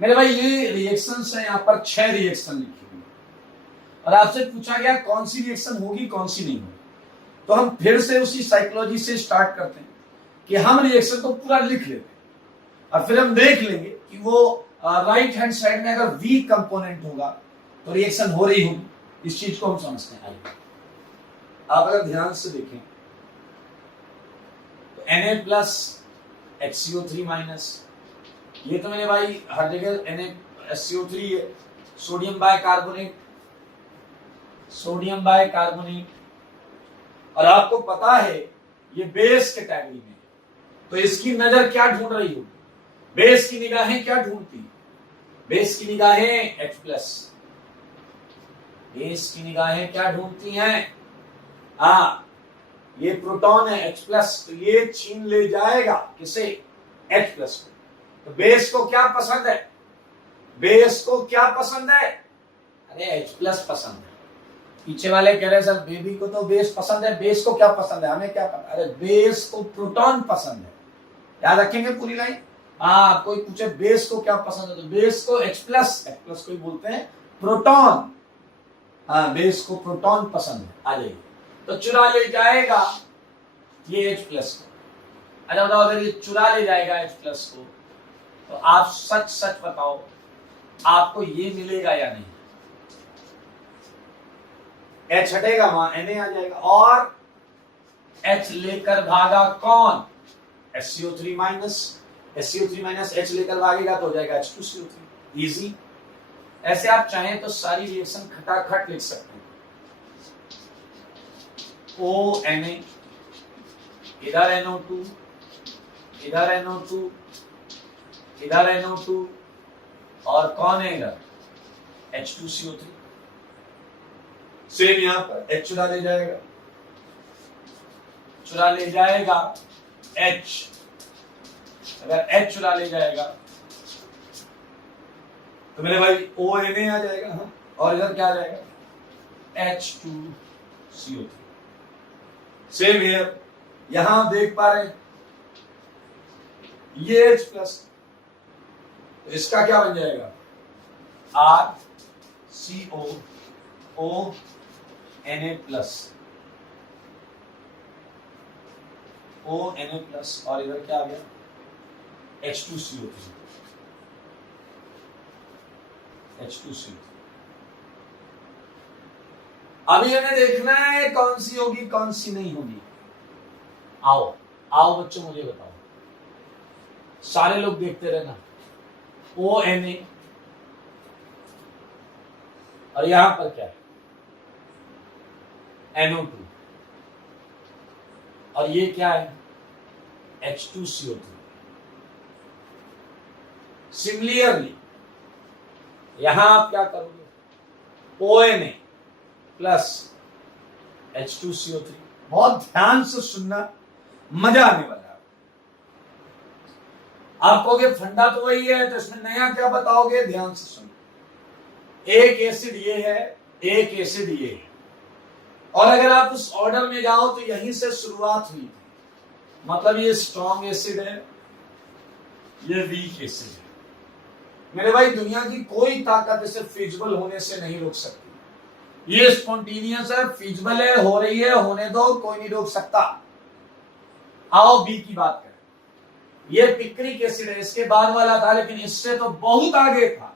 मेरे भाई, ये रिएक्शंस है, यहां पर 6 रिएक्शन लिखी हुई, और आपसे पूछा गया कौन सी रिएक्शन होगी कौन सी नहीं होगी। तो हम फिर से उसी साइकोलॉजी से स्टार्ट करते हैं कि हम रिएक्शन को पूरा लिख लेते हैं, और फिर हम देख लेंगे कि वो राइट हैंड साइड में अगर वीक कंपोनेंट होगा तो रिएक्शन हो रही होगी। इस चीज को हम समझते हैं। आप अगर ध्यान से देखें तो Na प्लस HCO3 माइनस, ये तो मेरे भाई हर जगह NaSCO3 है, सोडियम बाइकार्बोनेट, और आपको पता है ये बेस कैटेगरी में, तो इसकी नजर क्या ढूंढ रही होगी? बेस की निगाहें क्या ढूंढती है? बेस की निगाहें H प्लस, बेस की निगाहें क्या ढूंढती हैं? ये प्रोटॉन है H प्लस, तो ये छीन ले जाएगा किसे? H प्लस को। तो बेस को क्या पसंद है? बेस को क्या पसंद है? अरे H+ पसंद है। पीछे वाले कह रहे सर बेबी को तो बेस पसंद है, बेस को क्या पसंद है? हमें क्या पता? अरे बेस को प्रोटॉन पसंद है। याद रखेंगे पूरी लाइन। हाँ, कोई पूछे बेस को क्या पसंद है तो बेस को H+ को ही बोलते हैं प्रोटॉन। हाँ, बेस को प्रोटॉन पसंद है। आ जाइए, तो चुरा ले जाएगा ये H+ को। अच्छा बताओ, अगर ये चुरा ले जाएगा H+ को तो आप सच सच बताओ आपको ये मिलेगा या नहीं? H हटेगा, वहां Na आ जाएगा, और H लेकर भागा कौन? SCO3 minus. SCO3 minus H लेकर भागेगा तो हो जाएगा H2CO3। इजी। ऐसे आप चाहें तो सारी रिएक्शन खटाखट लिख सकते हैं। ONA, इधर NO2, इधर NO2, इधर NO2, और कौन है इधर? H2CO3। सेम यहां पर H चुरा ले जाएगा, चुरा ले जाएगा H। अगर H चुरा ले जाएगा तो मेरे भाई ONA आ जाएगा। हाँ, और इधर क्या आ जाएगा? H2CO3। सेम हियर, यहां आप देख पा रहे हैं ये H+, तो इसका क्या बन जाएगा? RCOONA+, ONA+, और इधर क्या आ गया? H2CO3। अभी हमें देखना है कौन सी होगी कौन सी नहीं होगी। आओ आओ बच्चों, मुझे बताओ, सारे लोग देखते रहना। ONA, और यहां पर क्या है? NO2, और ये क्या है? H2CO3। सिमिलरली यहां आप क्या करोगे? ONA plus H2CO3। बहुत ध्यान से सुनना, मजा आने वाला है। आप कहोगे फंडा तो वही है, तो इसमें नया क्या बताओगे? ध्यान से सुनो। एक एसिड ये है, एक एसिड ये है, और अगर आप उस ऑर्डर में जाओ तो यहीं से शुरुआत हुई थी। मतलब ये स्ट्रॉन्ग एसिड है, ये वीक एसिड है। मेरे भाई दुनिया की कोई ताकत इसे फिजिबल होने से नहीं रोक सकती। ये स्पॉन्टेनियस है, फिजिबल है, हो रही है, होने दो, कोई नहीं रोक सकता। आओ बी की बात करें। ये पिक्रिक एसिड है, इसके बाद वाला था, लेकिन इससे तो बहुत आगे था।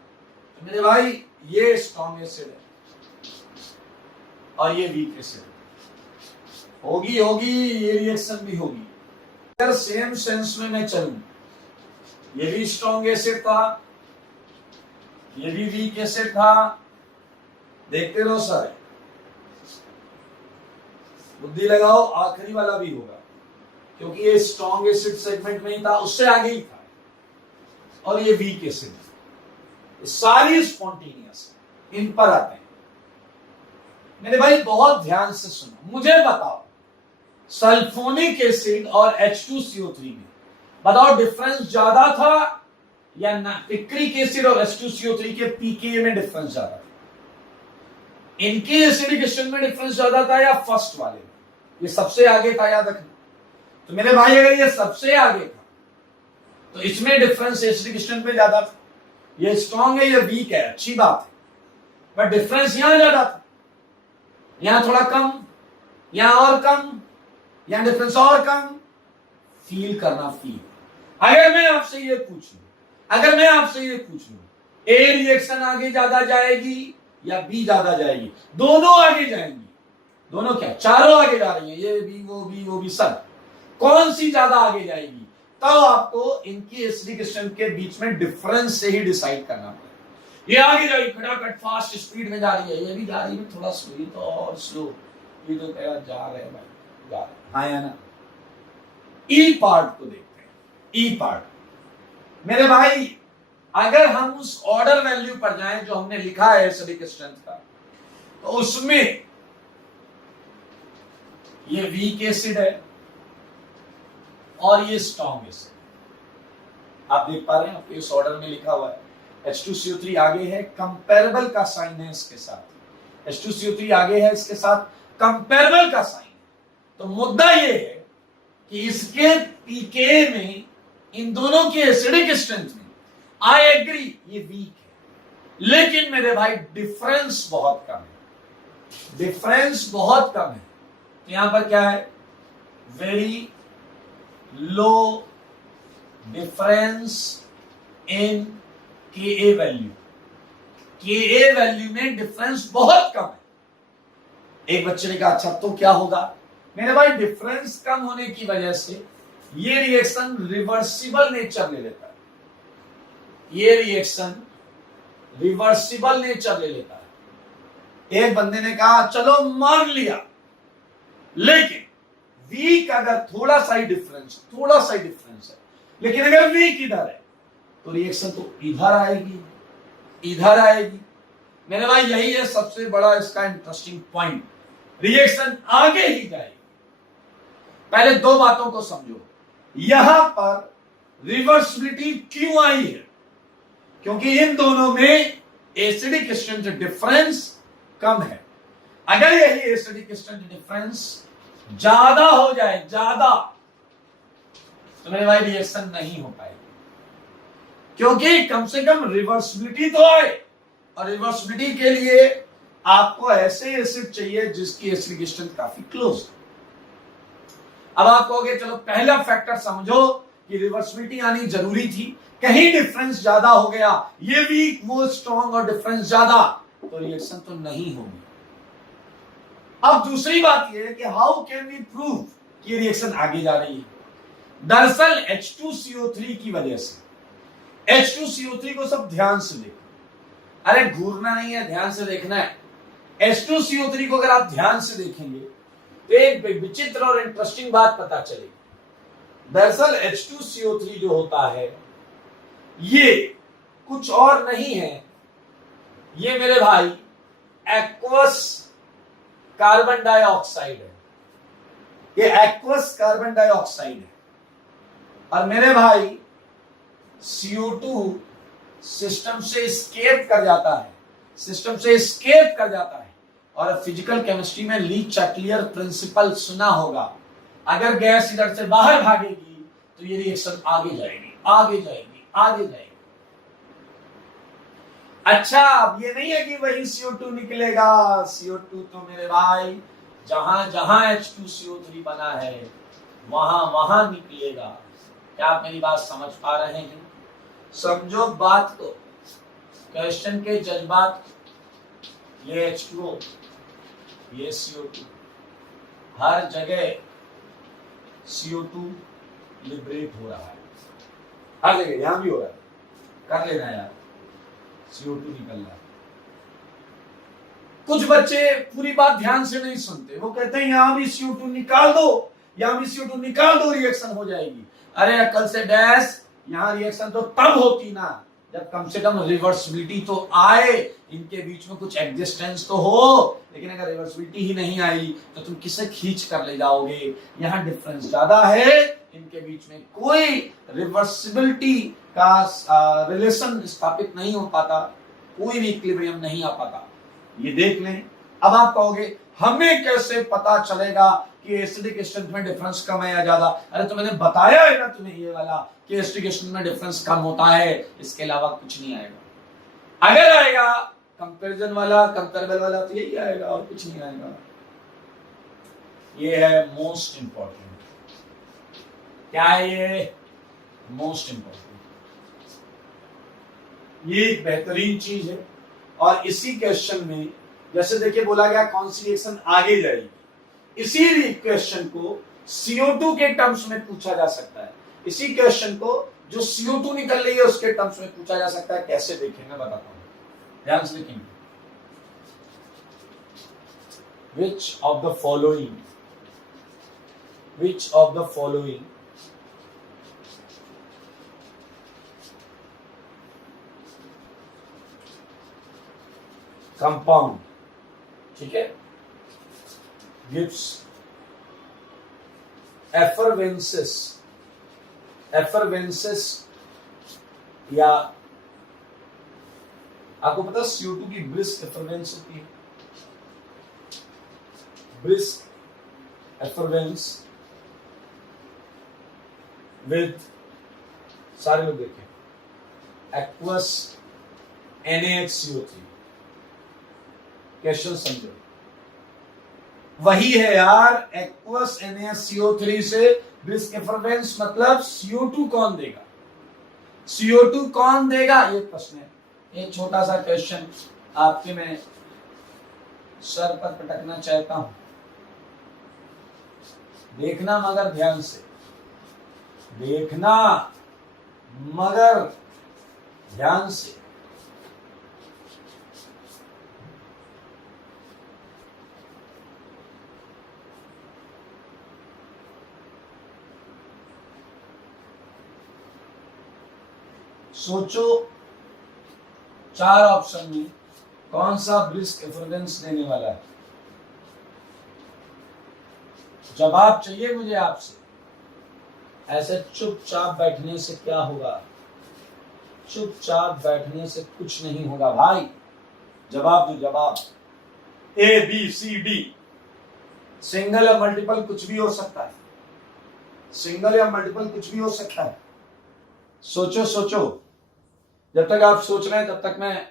तो मेरे भाई ये स्ट्रॉन्ग एसिड है और ये वीक एसिड है। होगी होगी, ये रिएक्शन भी होगी। अगर सेम सेंस में मैं चलूं, ये भी स्ट्रॉन्ग एसिड था, ये भी वीक एसिड था, देखते रहो सारे, बुद्धि लगाओ, आखिरी वाला भी होगा, क्योंकि ये स्ट्रॉन्ग एसिड सेगमेंट में ही था, उससे आगे ही था, और ये वीक एसिड है। सारी स्पॉन्टेनियस, इन पर आते हैं। मेरे भाई बहुत ध्यान से सुनो, मुझे बताओ सल्फोनिक एसिड और H2CO3 में बताओ डिफरेंस ज्यादा था या ना? पिक्रिक एसिड और H2CO3 के pKa में डिफरेंस ज्यादा था? इनके एसिडिक एसिड में डिफरेंस ज्यादा था या फर्स्ट वाले में? ये सबसे आगे था, याद रखना। तो मेरे भाई अगर ये सबसे आगे था तो इसमें डिफरेंस एसिडिक एसिड पे ज्यादा था। ये स्ट्रॉन्ग है, ये वीक है, अच्छी बात है, बट डिफरेंस यहां ज्यादा था, यहां थोड़ा कम, यहां और कम, यहां डिफरेंस और कम। फील करना, फील। अगर मैं आपसे ये पूछूं, ए रिएक्शन आगे ज्यादा जाएगी या बी ज्यादा जाएगी? दोनों आगे जाएंगी। दोनों क्या? चारों आगे जा रही है, ये भी वो भी सब। कौन सी ज्यादा आगे जाएगी? तब आपको इनकी एसिडिक एसिड के बीच में डिफरेंस से ही डिसाइड करना पड़ेगा। ये आगे जाएगी खटाखट फास्ट स्पीड में जा रही है, ये भी जा रही है थोड़ा स्लो, तो और स्लो, ये तो क्या जा रहे हैं भाई, जा रहे हैं। हाँ या ना? ई पार्ट को देखते हैं। ई पार्ट मेरे भाई, अगर हम उस ऑर्डर वैल्यू पर जाएं जो हमने लिखा है एसिडिक स्ट्रेंथ का, तो उसमें ये वीक एसिड है और ये स्ट्रॉन्ग एसिड। आप देख पा रहे हैं, आपके इस ऑर्डर में लिखा हुआ है H2CO3 आगे है, कंपेरेबल का साइन है इसके साथ। H2CO3 आगे है, इसके साथ कंपेरेबल का साइन है। तो मुद्दा ये है कि इसके pKa में, इन दोनों के एसिडिक स्ट्रेंथ में, आई एग्री ये वीक है, लेकिन मेरे भाई डिफरेंस बहुत कम है, डिफरेंस बहुत कम है। तो यहां पर क्या है, very low difference in Ka value, Ka value में डिफरेंस बहुत कम है। एक बच्चे ने कहा अच्छा तो क्या होगा, मेरे भाई डिफरेंस कम होने की वजह से ये रिएक्शन रिवर्सिबल नेचर ले लेता है, ये रिएक्शन रिवर्सिबल नेचर ले लेता है। एक बंदे ने कहा चलो मान लिया, लेकिन वीक अगर थोड़ा सा ही डिफरेंस है, लेकिन अगर वीक इधर है तो रिएक्शन तो इधर आएगी, इधर आएगी। मेरे भाई यही है सबसे बड़ा इसका इंटरेस्टिंग पॉइंट, रिएक्शन आगे ही जाएगी। पहले दो बातों को समझो, यहां पर रिवर्सिबिलिटी क्यों आई है, क्योंकि इन दोनों में एसिडिक स्ट्रेंथ डिफरेंस कम है। अगर यही एसिडिक स्ट्रेंथ डिफरेंस ज्यादा हो जाए, ज्यादा, तो मेरे भाई रिएक्शन नहीं हो पाएगी, क्योंकि कम से कम रिवर्सिबिलिटी तो आए, और रिवर्सिबिलिटी के लिए आपको ऐसे एसिड चाहिए जिसकी एसिडिक स्ट्रेंथ काफी क्लोज है। अब आप कहोगे चलो पहला फैक्टर समझो कि रिवर्सिबिलिटी आनी जरूरी थी, कहीं डिफरेंस ज्यादा हो गया, ये वीक वो स्ट्रॉन्ग और डिफरेंस ज्यादा, तो रिएक्शन तो नहीं होगी। अब दूसरी बात यह है कि हाउ कैन वी प्रूव कि रिएक्शन आगे जा रही है। दरअसल H2CO3 की वजह से, H2CO3 को सब ध्यान से देखो, अरे घूरना नहीं है, ध्यान से देखना है। H2CO3 को अगर आप ध्यान से देखेंगे तो एक विचित्र और इंटरेस्टिंग बात पता चलेगी। दरअसल H2CO3 जो होता है ये कुछ और नहीं है, ये मेरे भाई एक्वस कार्बन डाइऑक्साइड है, ये एक्वस कार्बन डाइऑक्साइड है। और मेरे भाई CO2 सिस्टम से एस्केप कर जाता है, सिस्टम से एस्केप कर जाता है। और फिजिकल केमिस्ट्री में ली चैटलियर प्रिंसिपल सुना होगा, अगर गैस इधर से बाहर भागेगी तो ये रिएक्शन आगे जाएगी, आगे जाएगी, आगे जाएगी। अच्छा, अब ये नहीं है कि वही CO2 निकलेगा, CO2 तो मेरे भाई जहां जहां H2CO3 बना है वहां वहां निकलेगा। क्या आप मेरी बात समझ पा रहे हैं? समझो बात को, क्वेश्चन के जज्बात, ये H2O, ये CO2, हर जगह CO2 लिबरेट हो रहा है, हर जगह, यहां भी हो रहा है, कर लेना यार, CO2 निकल रहा है। कुछ बच्चे पूरी बात ध्यान से नहीं सुनते, वो कहते हैं यहां भी CO2 निकाल दो, यहां भी CO2 निकाल दो, रिएक्शन हो जाएगी। अरे अकल से डैश, यहां रिएक्शन तो तब होती ना जब कम से कम रिवर्सिबिलिटी तो आए, इनके बीच में कुछ एग्जिस्टेंस तो हो। लेकिन अगर रिवर्सिबिलिटी ही नहीं आई तो तुम किसे खींच कर ले जाओगे? यहाँ डिफरेंस ज्यादा है, इनके बीच में कोई रिवर्सिबिलिटी का रिलेशन स्थापित नहीं हो पाता, कोई भी इक्विलिब्रियम नहीं आ पाता। ये देख लें। अब आप कहोगे हमें कैसे पता चलेगा कि एसिडिक स्ट्रेंथ में डिफरेंस कम है या ज्यादा? अरे तो मैंने बताया है ना तुम्हें ये वाला कि एसिडिक स्ट्रेंथ में डिफरेंस कम होता है, इसके अलावा कुछ नहीं आएगा। अगर आएगा कंपैरिजन वाला, कंपेरेबल वाला, तो यही आएगा और कुछ नहीं आएगा। ये है मोस्ट इंपॉर्टेंट। क्या है ये? Most important. ये एक बेहतरीन चीज है। और इसी क्वेश्चन में जैसे देखिए बोला गया कौन सी रिएक्शन आगे जाएगी, इसी क्वेश्चन को CO2 के टर्म्स में पूछा जा सकता है। इसी क्वेश्चन को जो CO2 निकल रही है उसके टर्म्स में पूछा जा सकता है। कैसे देखेंगे बताता हूं, ध्यान से देखेंगे। Which of the following compound, ठीक है, gives effervescence या आपको पता है CO2 की ब्रिस्क एफरवेंस होती है, ब्रिस्क एफरवेंस विद, सारे लोग देखें, एक्वस NaHCO3। क्वेश्चन समझो, वही है यार, एक्वस NaCO3 से ब्रिस्क एफरवेंस मतलब CO2 कौन देगा, CO2 कौन देगा, ये प्रश्न है। एक छोटा सा क्वेश्चन आपके मैं सर पर पटकना चाहता हूं, देखना मगर ध्यान से, देखना मगर ध्यान से। सोचो 4 ऑप्शन में कौन सा ब्रिस्क एफरवेंस देने वाला है। जवाब चाहिए मुझे आपसे। ऐसे चुपचाप बैठने से क्या होगा, चुपचाप बैठने से कुछ नहीं होगा भाई। जवाब दो, जवाब। ABCD, सिंगल या मल्टीपल कुछ भी हो सकता है, सिंगल या मल्टीपल कुछ भी हो सकता है। सोचो सोचो, जब तक आप सोच रहे हैं तब तक मैं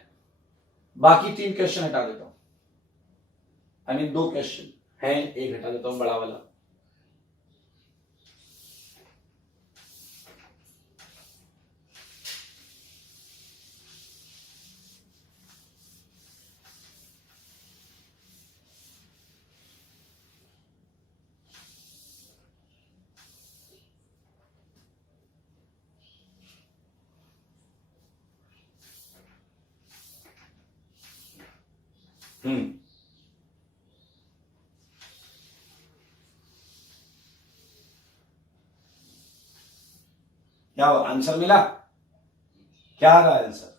बाकी 3 क्वेश्चन हटा देता हूं। आई मीन 2 क्वेश्चन हैं, एक हटा देता हूं बड़ा वाला। क्या आंसर मिला, क्या आ रहा है आंसर?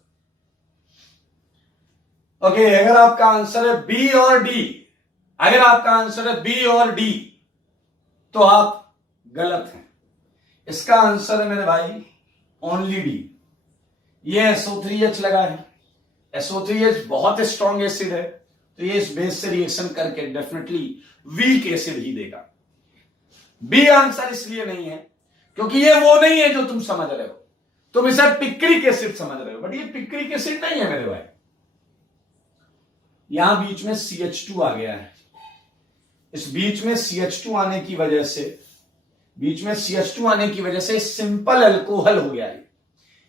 ओके, अगर आपका आंसर है बी और डी, अगर आपका आंसर है बी और डी तो आप गलत हैं। इसका आंसर है मेरे भाई ओनली डी। ये SO3H लगा है, SO3H बहुत स्ट्रॉन्ग एसिड है, तो ये इस बेस से रिएक्शन करके डेफिनेटली वीक एसिड ही देगा। बी आंसर इसलिए नहीं है क्योंकि ये वो नहीं है जो तुम समझ रहे हो, तुम इसे पिक्रिक एसिड समझ रहे हो, बट ये पिक्रिक एसिड नहीं है मेरे भाई। यहां बीच में CH2 आ गया है, इस बीच में CH2 आने की वजह से, बीच में CH2 आने की वजह से सिंपल अल्कोहल हो गया है।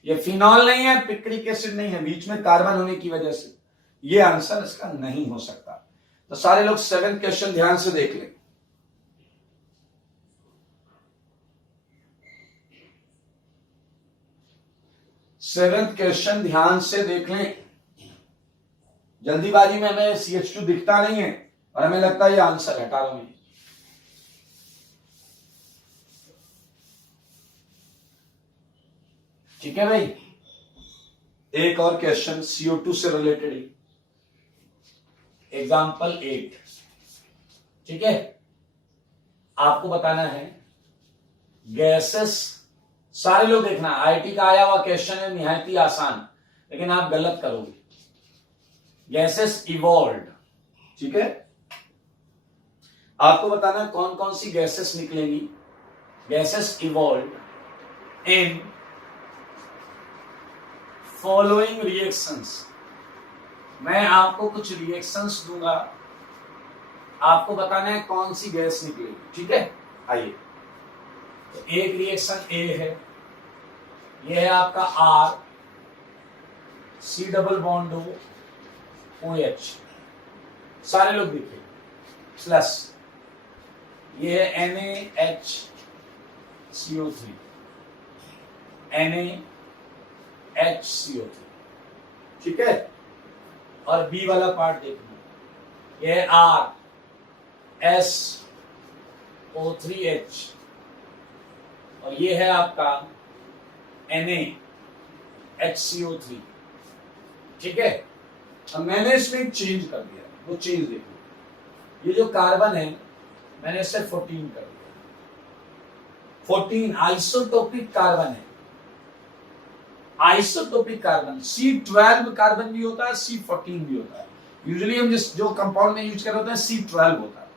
ये फिनॉल नहीं है, पिक्रिक एसिड नहीं है, बीच में कार्बन होने की वजह से ये आंसर इसका नहीं हो सकता। तो सारे लोग 7 क्वेश्चन ध्यान से देख लें। सेवेंथ क्वेश्चन ध्यान से देख लें। जल्दीबाजी में हमें CH2 दिखता नहीं है और हमें लगता है ये आंसर है, 18 में। ठीक है भाई, एक और क्वेश्चन CO2 से रिलेटेड है, एग्जाम्पल 8। ठीक है, आपको बताना है गैसेस, सारे लोग देखना, IIT का आया हुआ क्वेश्चन है, निहायत ही आसान, लेकिन आप गलत करोगे। गैसेस इवॉल्व्ड, ठीक है, आपको बताना है कौन कौन सी गैसेस निकलेंगी। Gases evolved in following reactions. मैं आपको कुछ रिएक्शंस दूंगा, आपको बताना है कौन सी गैस निकलेगी। ठीक है, आइए, तो एक रिएक्शन ए है, यह है आपका R, C double bond OH, सारे लोग देखिए, प्लस ये है NaHCO3, NaHCO3, ठीक है, और बी वाला पार्ट देखना, ये है RSO3H, और ये है आपका NaHCO3, ठीक है। अब मैंने इसमें चेंज कर दिया, वो चेंज देखो, ये जो कार्बन है मैंने इसे 14 कर दिया, 14 आइसोटोपिक कार्बन है, आइसोटोपिक कार्बन C12 कार्बन भी होता है, C14 भी होता है। यूजुअली हम जो कंपाउंड में यूज कर रहे होते हैं C12 होता है,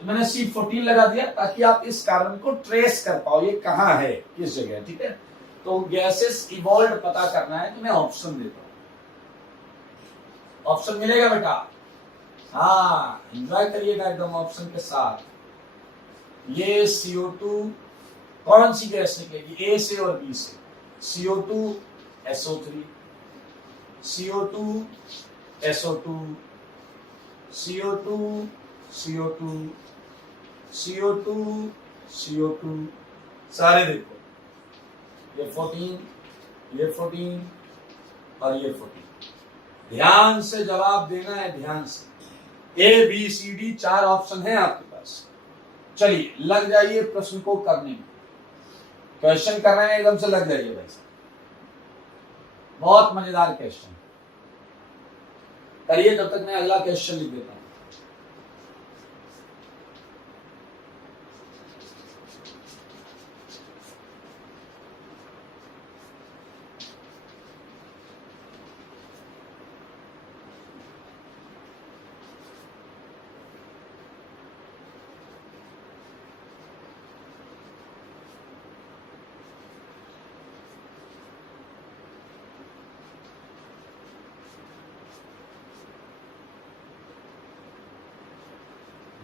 तो मैंने C14 लगा दिया ताकि आप इस कार्बन को ट्रेस कर पाओ, ये कहां है, किस जगह, ठीक है। तो गैसेस इवॉल्व पता करना है तो मैं ऑप्शन देता हूं, ऑप्शन मिलेगा बेटा, हाँ एंजॉय करिएगा एकदम ऑप्शन के साथ। ये CO2 कौन सी गैस निकलेगी, ए से और बी से, CO2 SO3, CO2 SO2, CO2 CO2 CO2 CO2, सारे देखो, ये 14, ये 14 और ये 14। ध्यान से जवाब देना है, ध्यान से। ABCD 4 ऑप्शन है आपके पास। चलिए लग जाइए प्रश्न को करने में, क्वेश्चन कर रहे हैं एकदम से लग जाइए भाई साहब, बहुत मजेदार क्वेश्चन करिए, तब तक मैं अगला क्वेश्चन लिख देता हूं।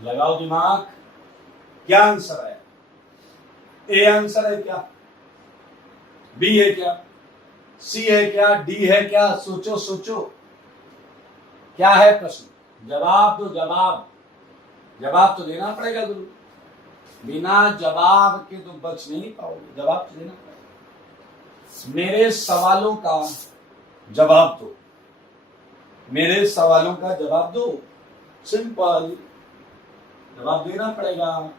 लगाओ दिमाग, क्या आंसर है, ए आंसर है क्या, बी है क्या, सी है क्या, डी है क्या, सोचो सोचो, क्या है प्रश्न, जवाब दो, जवाब, जवाब तो देना पड़ेगा गुरु, बिना जवाब के तो बच नहीं पाओगे, जवाब तो देना पड़ेगा। मेरे सवालों का जवाब दो, मेरे सवालों का जवाब दो, सिंपल, जवाब देना पड़ेगा।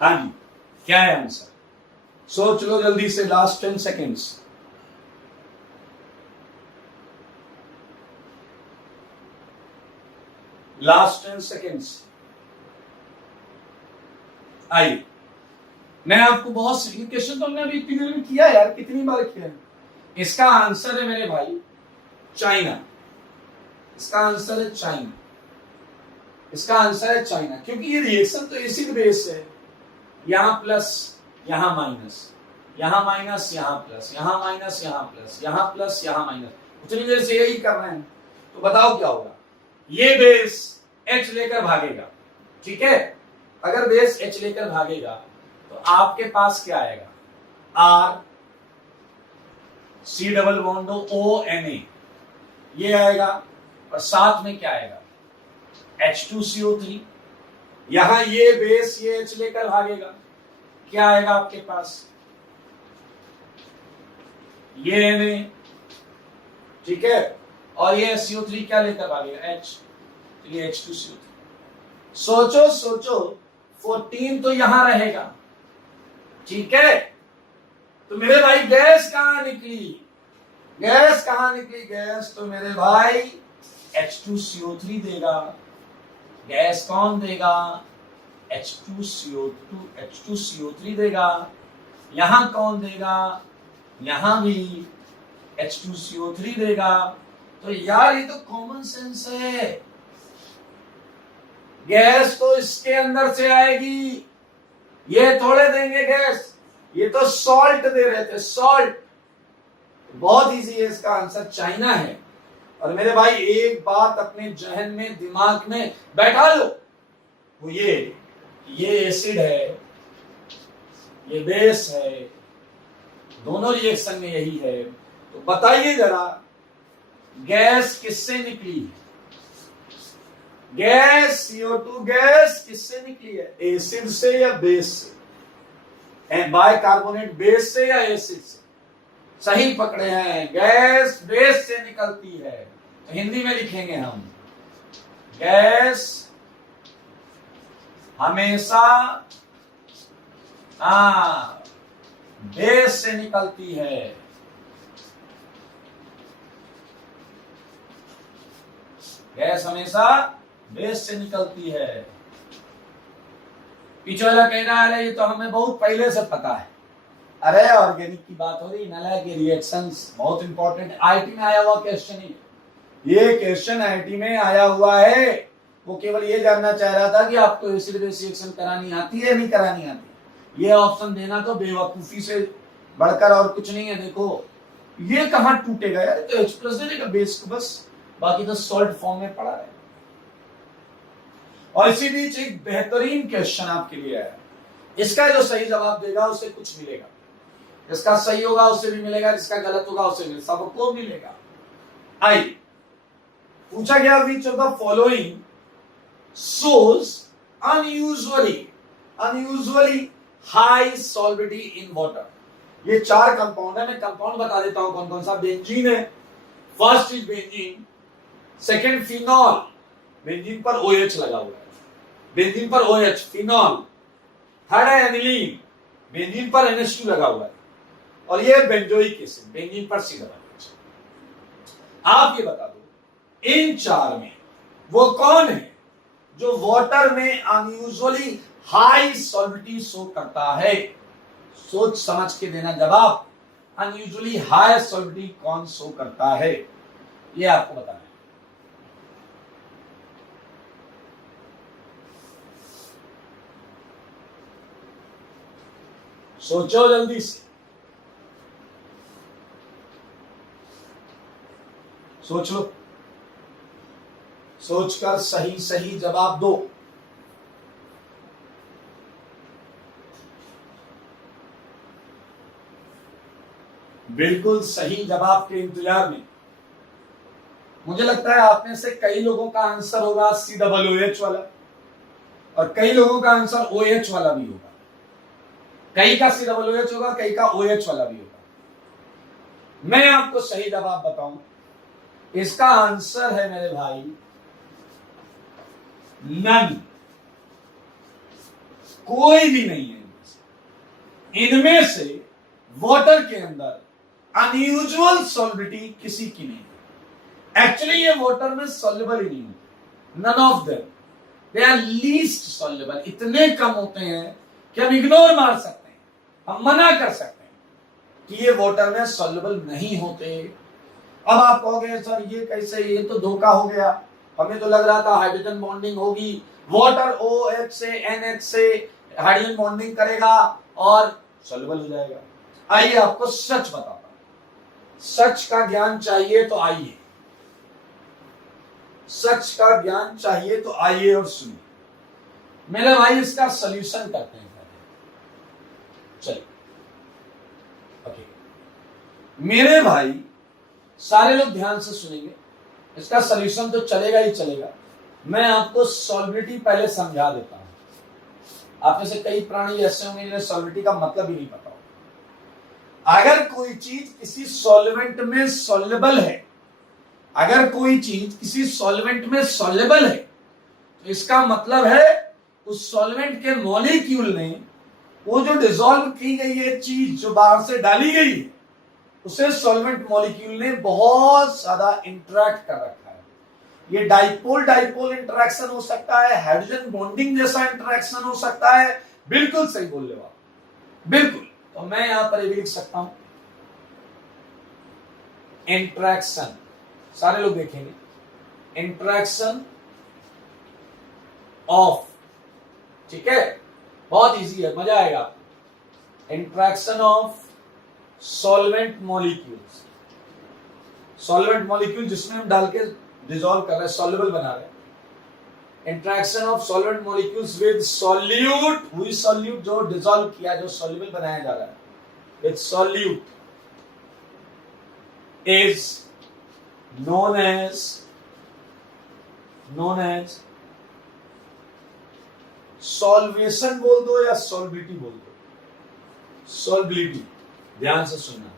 हाँ जी, क्या है आंसर, सोच लो जल्दी से, लास्ट 10 सेकेंड्स। लास्ट 10 सेकेंड्स, आइए। मैं आपको बहुत क्वेश्चन तो हमने अभी इतनी देर में किया यार, कितनी बार किया है। इसका आंसर है मेरे भाई चाइना, इसका आंसर है चाइना, इसका आंसर है चाइना, क्योंकि ये रिएक्शन तो एसिड बेस है, यहां प्लस यहां माइनस, यहां माइनस यहां प्लस, यहां माइनस यहां प्लस, यहां प्लस यहां माइनस, उतनी देर से यही कर रहे हैं। तो बताओ क्या होगा, ये बेस H लेकर भागेगा, ठीक है, अगर बेस H लेकर भागेगा तो आपके पास क्या आएगा, R C double bond ONA, ये आएगा, और साथ में क्या आएगा H2CO3, यहां ये बेस ये H लेकर भागेगा, क्या आएगा आपके पास, ये Na, ठीक है, और ये CO3 क्या लेकर भागेगा H, तो ये H2CO3। सोचो सोचो, 14 तो यहां रहेगा, ठीक है, तो मेरे भाई गैस कहां निकली, गैस कहां निकली, गैस तो मेरे भाई H2CO3 देगा, गैस कौन देगा, H2CO3 देगा, यहां कौन देगा, यहां भी H2CO3 देगा। तो यार ये तो कॉमन सेंस है, गैस तो इसके अंदर से आएगी, ये थोड़े देंगे गैस, ये तो सॉल्ट दे रहे थे, सॉल्ट। बहुत इजी है, इसका आंसर चाइना है। और मेरे भाई एक बात अपने जहन में दिमाग में बैठा लो, वो ये एसिड है, ये बेस है, दोनों रिएक्शन में यही है। तो बताइए जरा, गैस किससे निकली है, गैस CO2 गैस किससे निकली है, एसिड से या बेस से, बाइकार्बोनेट बेस से या एसिड से, सही पकड़े हैं, गैस बेस से निकलती है। तो हिंदी में लिखेंगे हम, गैस हमेशा बेस से निकलती है। गैस हमेशा बेस से निकलती है। पीछे वाला कह रहा है ये तो हमें बहुत पहले से पता है। अरे ऑर्गेनिक की बात हो रही, नालायक के रिएक्शंस बहुत इंपॉर्टेंट, आईटी में आया हुआ क्वेश्चन ही। ये क्वेश्चन आईटी में आया हुआ है। वो केवल ये जानना चाह रहा था कि आपको एसिड बेस रिएक्शन करानी आती है नहीं करानी आती। ये ऑप्शन देना तो बेवकूफी से बढ़कर और कुछ नहीं है। देखो ये कहां टूटेगा यार, तो H प्लस दे देगा बेस को बस, बाकी तो सॉल्ट फॉर्म में पड़ा है। और इसी बीच एक बेहतरीन क्वेश्चन आपके लिए है। इसका जो सही जवाब देगा उसे कुछ मिलेगा, इसका सही होगा उसे भी मिलेगा, इसका गलत होगा उसे भी, सबको मिलेगा। आई पूछा गया विच of the following shows unusually high solubility in water। ये 4 कंपाउंड है, मैं कंपाउंड बता देता हूं कौन कौन सा। बेंजीन है, first is benzene, second phenol, benzene पर OH लगा हुआ है, बेंजीन पर OH फिनॉल। थर्ड है एनिलीन, बेंजीन पर NH2 लगा हुआ है, और ये बेंजोइक एसिड, बेंजीन पर COOH। आप ये बता दो इन 4 में वो कौन है जो वाटर में अनयूजुअली हाई सॉल्युबिलिटी शो करता है। सोच समझ के देना जवाब। अनयूजुअली हाई सॉल्युबिलिटी कौन शो करता है ये आपको बताना है। सोचो जल्दी से, सोच लो, सोचकर सही सही जवाब दो। बिल्कुल सही जवाब के इंतजार में। मुझे लगता है आप में से कई लोगों का आंसर होगा COOH वाला, और कई लोगों का आंसर OH वाला भी होगा। कई का COOH होगा, कई का OH वाला भी होगा। मैं आपको सही जवाब बताऊं, इसका आंसर है मेरे भाई नन, कोई भी नहीं है। इनमें से वाटर के अंदर अनयूजुअल सॉल्युबिलिटी किसी की नहीं है। एक्चुअली ये वाटर में सॉल्युबल ही नहीं होते, none of them, they are least soluble. इतने कम होते हैं कि हम इग्नोर मार सकते हैं, हम मना कर सकते हैं कि ये वाटर में सॉल्युबल नहीं होते। अब आप कहोगे सर ये कैसे, ये तो धोखा हो गया, हमें तो लग रहा था हाइड्रोजन बॉन्डिंग होगी, वाटर OH से NH से हाइड्रोजन बॉन्डिंग करेगा और सॉल्युबल हो जाएगा। आइए आपको सच बताता हूं। सच का ज्ञान चाहिए तो आइए, सच का ज्ञान चाहिए तो आइए और सुनिए। मेरे भाई इसका सॉल्यूशन करते हैं। चलिए ओके मेरे भाई, सारे लोग ध्यान से सुनेंगे, इसका सॉल्यूशन तो चलेगा ही चलेगा। मैं आपको सॉल्युबिलिटी पहले समझा देता हूं। आप में से कई प्राणी ऐसे होंगे जिन्हें सॉल्युबिलिटी का मतलब ही नहीं पता हो। अगर कोई चीज किसी सॉल्वेंट में सॉल्युबल है, अगर कोई चीज किसी सॉल्वेंट में सॉल्युबल है, तो इसका मतलब है उस सॉल्वेंट के मॉलिक्यूल ने, वो जो डिसॉल्व की गई है चीज जो बाहर से डाली गई है, उसे सॉल्वेंट मॉलिक्यूल ने बहुत ज्यादा इंटरैक्ट कर रखा है। ये डाइपोल डाइपोल इंटरैक्शन हो सकता है, हाइड्रोजन बॉन्डिंग जैसा इंटरैक्शन हो सकता है। बिल्कुल सही बोल रहे हो आप, बिल्कुल। तो मैं यहां पर ये भी लिख सकता हूं इंटरैक्शन, सारे लोग देखेंगे, इंटरैक्शन ऑफ, ठीक है, बहुत इजी है, मजा आएगा। Interaction of solvent molecules, solvent molecule जिसमें हम डाल के डिसॉल्व कर रहे हैं, सॉल्युबल बना रहे हैं। Interaction of solvent molecules with solute, हुई सॉल्यूट जो डिसॉल्व किया, जो सॉल्युबल बनाया जा रहा है, with solute is known as solvation बोल दो या सॉल्बिलिटी बोल दो, सॉल्बिलिटी। ध्यान से सुनना,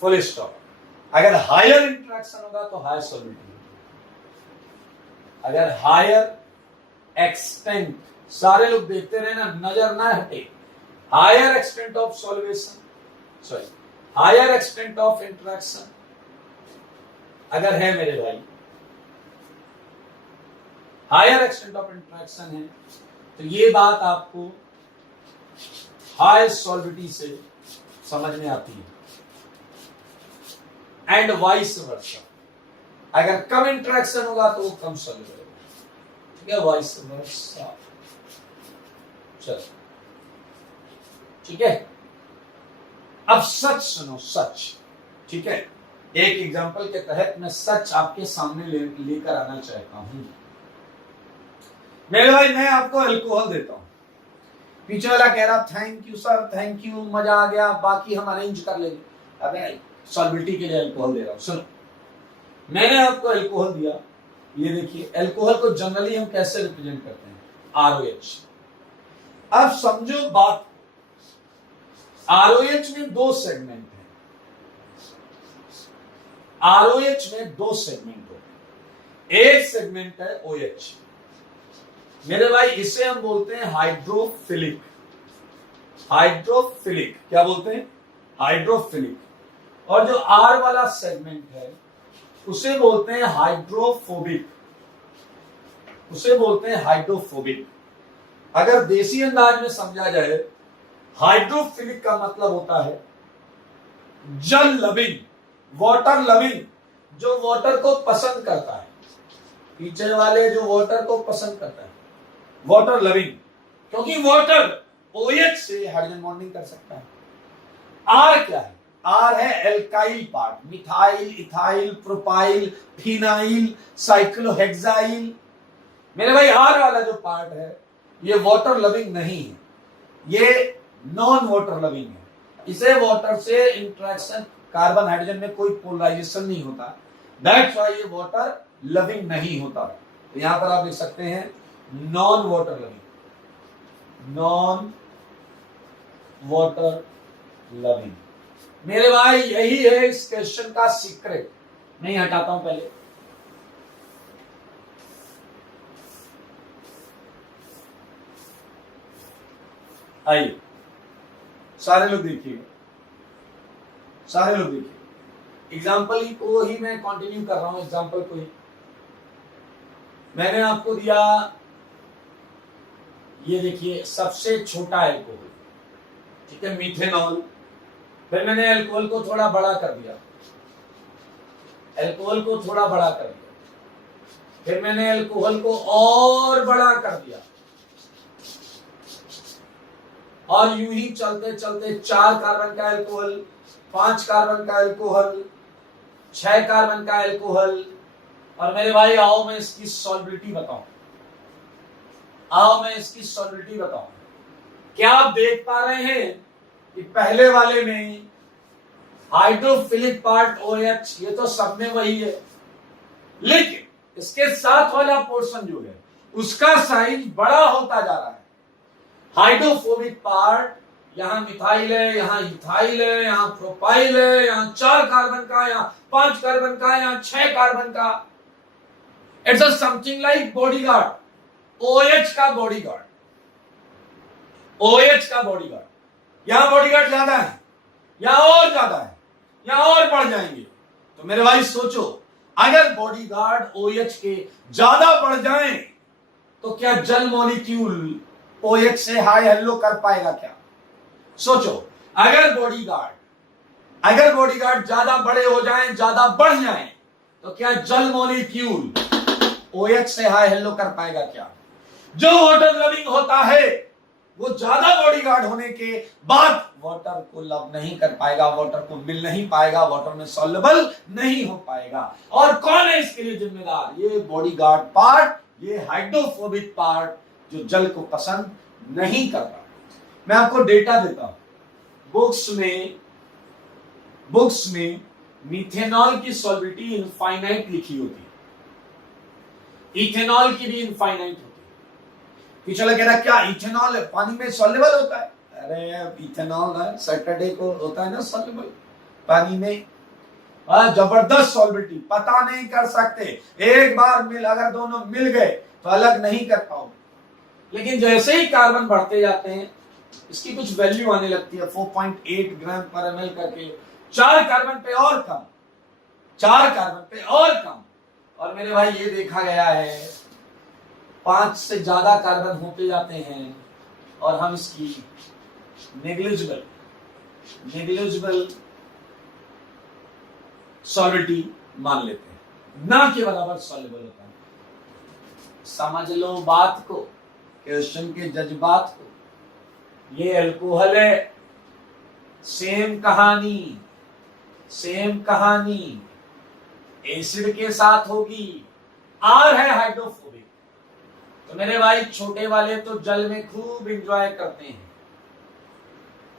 फुल स्टॉप। अगर हायर इंटरैक्शन होगा तो हायर सॉल्बिलिटी, अगर हायर एक्सटेंट, सारे लोग देखते रहे ना, नजर ना हटे, higher extent of solvation, sorry higher extent of interaction अगर है मेरे भाई, हायर एक्सटेंट ऑफ इंटरेक्शन है, तो ये बात आपको हाई सॉल्विटी से समझ में आती है। एंड वाइस वर्सा, अगर कम इंटरेक्शन होगा तो वो कम सॉल्युबल होगा, ठीक है, वाइस वर्सा। चलो ठीक है, अब सच सुनो, सच, ठीक है, एक एग्जांपल के तहत मैं सच आपके सामने लेकर आना चाहता हूं। मेरे भाई मैं आपको अल्कोहल देता हूं, पीछे वाला कह रहा thank you sir, thank you, मजा आ गया, बाकी हम अरेंज कर लेंगे। अबे सॉल्बिलिटी के लिए अल्कोहल दे रहा हूं, सुनो, मैंने आपको अल्कोहल दिया, ये देखिए अल्कोहल को जनरली हम कैसे रिप्रेजेंट करते हैं, ROH। अब समझो बात, ROH में दो सेगमेंट है, ROH में दो सेगमेंट होते हैं, एक सेगमेंट है OH, मेरे भाई इसे हम बोलते हैं हाइड्रोफिलिक, हाइड्रोफिलिक, क्या बोलते हैं, हाइड्रोफिलिक। और जो R वाला सेगमेंट है उसे बोलते हैं हाइड्रोफोबिक, उसे बोलते हैं हाइड्रोफोबिक। अगर देसी अंदाज में समझा जाए, हाइड्रोफिलिक का मतलब होता है जल लविंग, वाटर लविंग, जो वाटर को पसंद करता है, पीछे वाले जो वाटर को पसंद करता है, वाटर लविंग, क्योंकि वाटर OH से हाइड्रोजन बॉन्डिंग कर सकता है। R क्या है, R है alkyl part, methyl, ethyl, propyl, phenyl, cyclohexyl. मेरे भाई R वाला जो पार्ट है ये वाटर लविंग नहीं है, ये नॉन वाटर लविंग है, इसे वाटर से इंटरेक्शन, कार्बन हाइड्रोजन में कोई पोलराइजेशन नहीं होता, दैट्स व्हाई ये वाटर लविंग नहीं होता। तो यहां पर आप लिख सकते हैं non water loving, non water loving. मेरे भाई यही है इस क्वेश्चन का सीक्रेट, नहीं हटाता हूं पहले, आइए सारे लोग देखिएगा, सारे लोग देखिए, एग्जाम्पल को ही मैं कंटिन्यू कर रहा हूं, एग्जाम्पल को ही मैंने आपको दिया, ये देखिए सबसे छोटा अल्कोहल, ठीक है, मीथेनॉल, फिर मैंने अल्कोहल को थोड़ा बड़ा कर दिया, अल्कोहल को थोड़ा बड़ा कर दिया, फिर मैंने अल्कोहल को और बड़ा कर दिया, और यूं ही चलते चलते 4 कार्बन का अल्कोहल, 5 कार्बन का अल्कोहल, 6 कार्बन का अल्कोहल, और मेरे भाई आओ मैं इसकी सॉल्बिलिटी बताऊं, आओ मैं इसकी सॉल्बिलिटी बताऊं। क्या आप देख पा रहे हैं कि पहले वाले में हाइड्रोफिलिक पार्ट OH, ये तो सब में वही है, लेकिन इसके साथ वाला पोर्शन जो है उसका साइज बड़ा होता जा रहा है। हाइड्रोफोबिक पार्ट, यहां मिथाइल है, यहां इथाइल है, यहां प्रोपाइल है, यहां 4 कार्बन का, यहां 5 कार्बन का, यहां 6 कार्बन का। It's a something like bodyguard, OH का बॉडीगार्ड, OH का बॉडीगार्ड। यहां बॉडीगार्ड ज्यादा है, यहां और ज्यादा है, यहां और बढ़ जाएंगे। तो मेरे भाई सोचो, अगर बॉडीगार्ड OH के ज्यादा बढ़ जाएं तो क्या जल मॉलिक्यूल OH से हाई हेलो कर पाएगा क्या? सोचो, अगर बॉडीगार्ड ज्यादा बड़े हो जाएं, ज्यादा बढ़ जाएं, तो क्या जल मॉलिक्यूल OH से हाई हेलो कर पाएगा क्या? जो वाटर लविंग होता है वो ज्यादा बॉडीगार्ड होने के बाद वाटर को लव नहीं कर पाएगा, वाटर को मिल नहीं पाएगा, वाटर में सॉल्युबल नहीं हो पाएगा। और कौन है इसके लिए जिम्मेदार? ये बॉडीगार्ड पार्ट, ये हाइड्रोफोबिक पार्ट जो जल को पसंद नहीं करता। मैं आपको डेटा देता हूं, बुक्स में मीथेनॉल की सॉल्बिलिटी इनफाइनाइट लिखी होती है, इथेनॉल की भी इनफाइनाइट होती है। पिछला कह रहा क्या इथेनॉल पानी में सॉल्युबल होता है? अरे इथेनॉल सैटरडे को होता है ना सॉल्युबल पानी में, जबरदस्त सॉल्बिलिटी, पता नहीं कर सकते, एक बार अगर दोनों मिल गए तो अलग नहीं कर पाओगे। लेकिन जैसे ही कार्बन बढ़ते जाते हैं इसकी कुछ वैल्यू आने लगती है 4.8 ग्राम पर ml करके, 4 कार्बन पे और कम, 4 कार्बन पे और कम। और मेरे भाई ये देखा गया है 5 से ज्यादा कार्बन होते जाते हैं और हम इसकी नेग्लिजिबल सॉलिडिटी मान लेते हैं, ना के बराबर सॉल्युबल होता है। समझ लो बात को, क्वेश्चन के जज्बात को। ये अल्कोहल है, सेम कहानी एसिड के साथ होगी। आर है हाइड्रोफोबिक, तो मेरे भाई छोटे वाले तो जल में खूब एंजॉय करते हैं,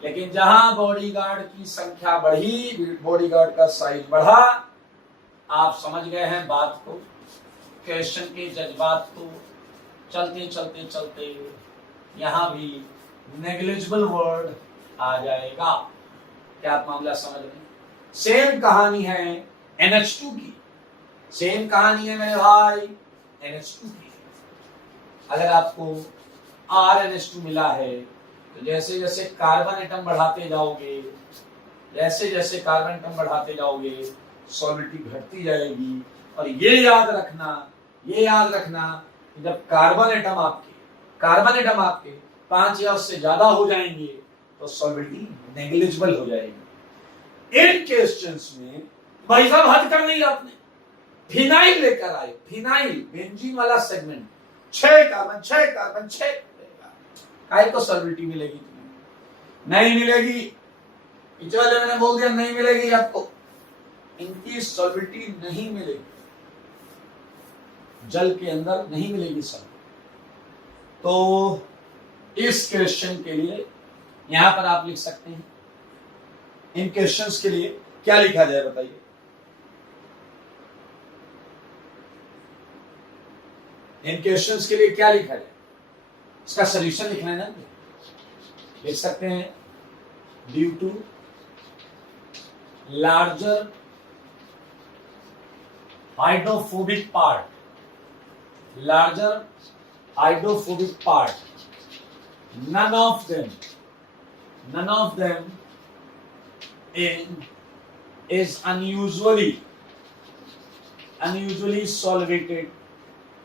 लेकिन जहां बॉडीगार्ड की संख्या बढ़ी, बॉडीगार्ड का साइज बढ़ा, आप समझ गए हैं बात को, क्वेश्चन के जज्बात को। चलते यहां भी नेग्लिजिबल वर्ड आ जाएगा। क्या आप मामला समझ रहे हैं? सेम कहानी है NH2 की, सेम कहानी है मेरे भाई NH2 की। अगर आपको RNH2 मिला है तो जैसे जैसे कार्बन एटम बढ़ाते जाओगे, कार्बन एटम बढ़ाते जाओगे, सॉलिडिटी घटती जाएगी। और ये याद रखना कि जब कार्बन एटम आपके 5 या उससे ज्यादा हो जाएंगे तो सॉलिडिटी नेग्लिजिबल हो जाएगी। इन क्वेश्चंस में भाई साहब हद कर नहीं आपने, फिनाइल लेकर आए, फिनाइल बेंजीन वाला सेगमेंट, 6 कार्बन काय को सॉलिडिटी मिलेगी? नहीं मिलेगी। पीछे वाले मैंने बोल दिया नहीं मिलेगी आपको, इनकी सॉलिडिटी नहीं मिलेगी, जल के अंदर नहीं मिलेगी सॉलिडिटी। तो इस क्वेश्चन के लिए यहां पर आप लिख सकते हैं, इन क्वेश्चंस के लिए क्या लिखा जाए बताइए? इन क्वेश्चंस के लिए क्या लिखा जाए? इसका सॉल्यूशन लिखना है ना, लिख सकते हैं due to larger hydrophobic part, none of them is unusually solvated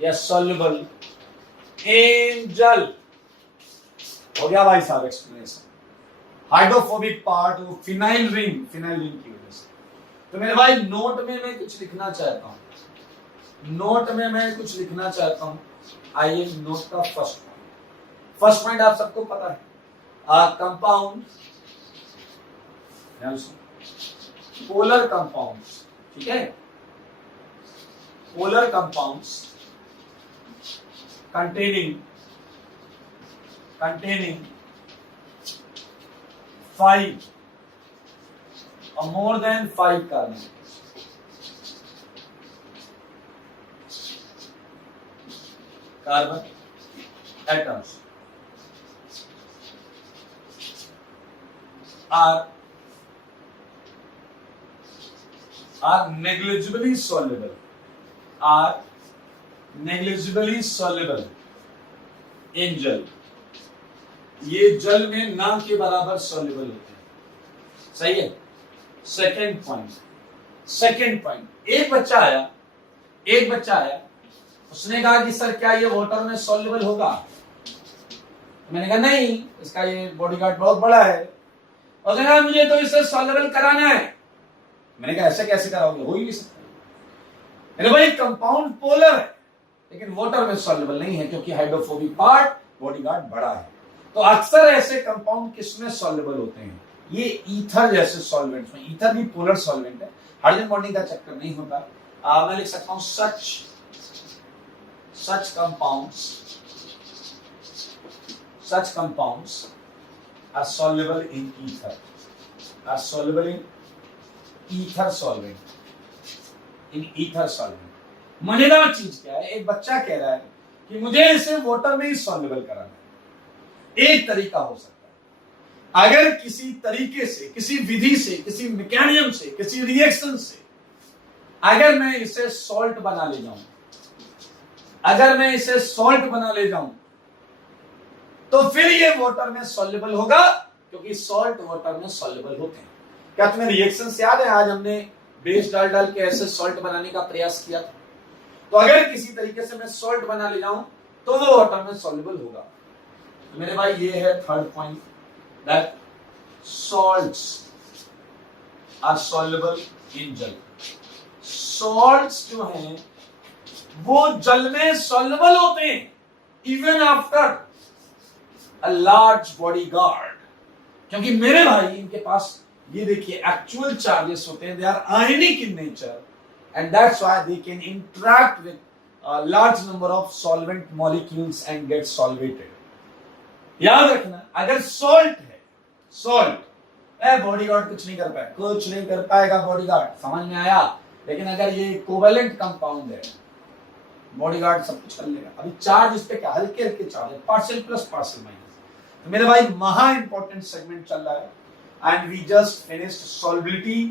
या soluble in जल। हो गया भाई साहब explanation. Hydrophobic part phenyl ring की वजह से। तो मेरे भाई नोट में मैं कुछ लिखना चाहता हूं, आइए नोट का फर्स्ट पॉइंट आप सबको पता है, कंपाउंड पोलर कंपाउंड्स, ठीक है, polar compounds containing 5 or more than 5 carbon atoms are negligibly soluble in जल। ये जल में ना के बराबर सॉल्युबल होते हैं, सही है। सेकंड पॉइंट, एक बच्चा आया, उसने कहा कि सर क्या ये वाटर में सॉल्युबल होगा? मैंने कहा नहीं, इसका ये बॉडीगार्ड बहुत बड़ा है। और उसने कहा मुझे तो इसे सॉल्युबल कराना है। मैंने कहा ऐसे कैसे कराओगे, हो ही नहीं सकता। मैंने भाई कंपाउंड पोलर है लेकिन वाटर में सॉल्युबल नहीं है क्योंकि हाइड्रोफोबिक पार्ट बॉडीगार्ड बड़ा है। तो अक्सर ऐसे कंपाउंड किसमें सॉल्युबल होते हैं? ये ईथर जैसे सॉल्वेंट्स में। ईथर भी पोलर सॉल्वेंट है, हाइड्रोजन बॉन्डिंग का चक्कर नहीं होता। मैं लिख सकता हूं such compounds are soluble in ether, in ether solvent। मजेदार चीज क्या है, एक बच्चा कह रहा है कि मुझे इसे वाटर में ही सॉल्युबल कराना है। एक तरीका हो सकता है, अगर किसी तरीके से, किसी विधि से, किसी मैकेनिज्म से, किसी रिएक्शन से अगर मैं इसे सॉल्ट बना ले जाऊं, अगर मैं इसे सॉल्ट बना ले जाऊं तो फिर ये वाटर में सॉल्युबल होगा, क्योंकि सॉल्ट वाटर में सॉल्युबल होते हैं। क्या तुम्हें रिएक्शंस याद है? आज हमने बेस डाल डाल के ऐसे सॉल्ट बनाने का प्रयास किया था। तो अगर किसी तरीके से मैं सॉल्ट बना ले जाऊं तो वो वाटर में सॉल्युबल होगा। तो मेरे भाई ये है third point, that salts are soluble in जल। सॉल्ट्स जो हैं वो जल में सॉल्युबल होते हैं even after a large body guard, क्योंकि मेरे भाई इनके पास ये देखिए एक्चुअल चार्जेस होते हैं, they are ionic in nature and that's why they can interact with large number of solvent molecules and get solvated. याद रखना, अगर सॉल्ट है, सॉल्ट बॉडीगार्ड कुछ नहीं कर पाएगा, कुछ नहीं कर पाएगा बॉडीगार्ड, समझ में आया? लेकिन अगर ये कोवेलेंट कंपाउंड है, बॉडीगार्ड सब कुछ कर लेगा। अभी चार्ज इस पे क्या, हल्के हल्के चार्ज है, पार्शियल प्लस पार्शियल माइनस। तो मेरे भाई महा इंपॉर्टेंट सेगमेंट चल रहा है and we just finished solubility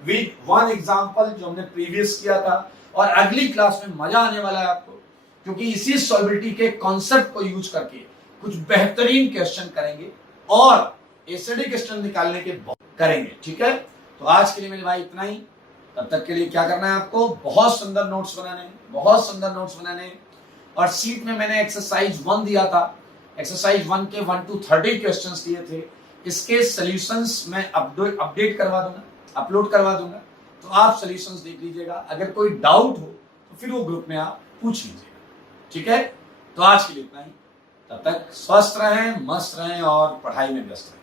with one example जो हमने प्रीवियस किया था। और अगली क्लास में मजा आने वाला है आपको, क्योंकि इसी सॉल्युबिलिटी के कॉन्सेप्ट को यूज करके कुछ बेहतरीन क्वेश्चन करेंगे और एसिडिक स्ट्रेंथ निकालने के करेंगे। ठीक है, तो आज के लिए मेरे भाई इतना ही। तब तक के लिए क्या करना है आपको, बहुत सुंदर नोट्स बनाने, बहुत सुंदर नोट्स बनाने। और सीट में मैंने एक्सरसाइज 1 दिया था, एक्सरसाइज 1 के 1 to 30 क्वेश्चंस दिए थे। इसके सॉल्यूशंस मैं अपडेट करवा दूंगा, अपलोड करवा दूंगा, तो आप सॉल्यूशंस देख लीजिएगा। अगर कोई डाउट हो तो फिर वो ग्रुप में आप पूछ लीजिएगा। ठीक है, तो आज के लिए इतना ही। तब तक स्वस्थ रहें, मस्त रहें और पढ़ाई में व्यस्त रहें।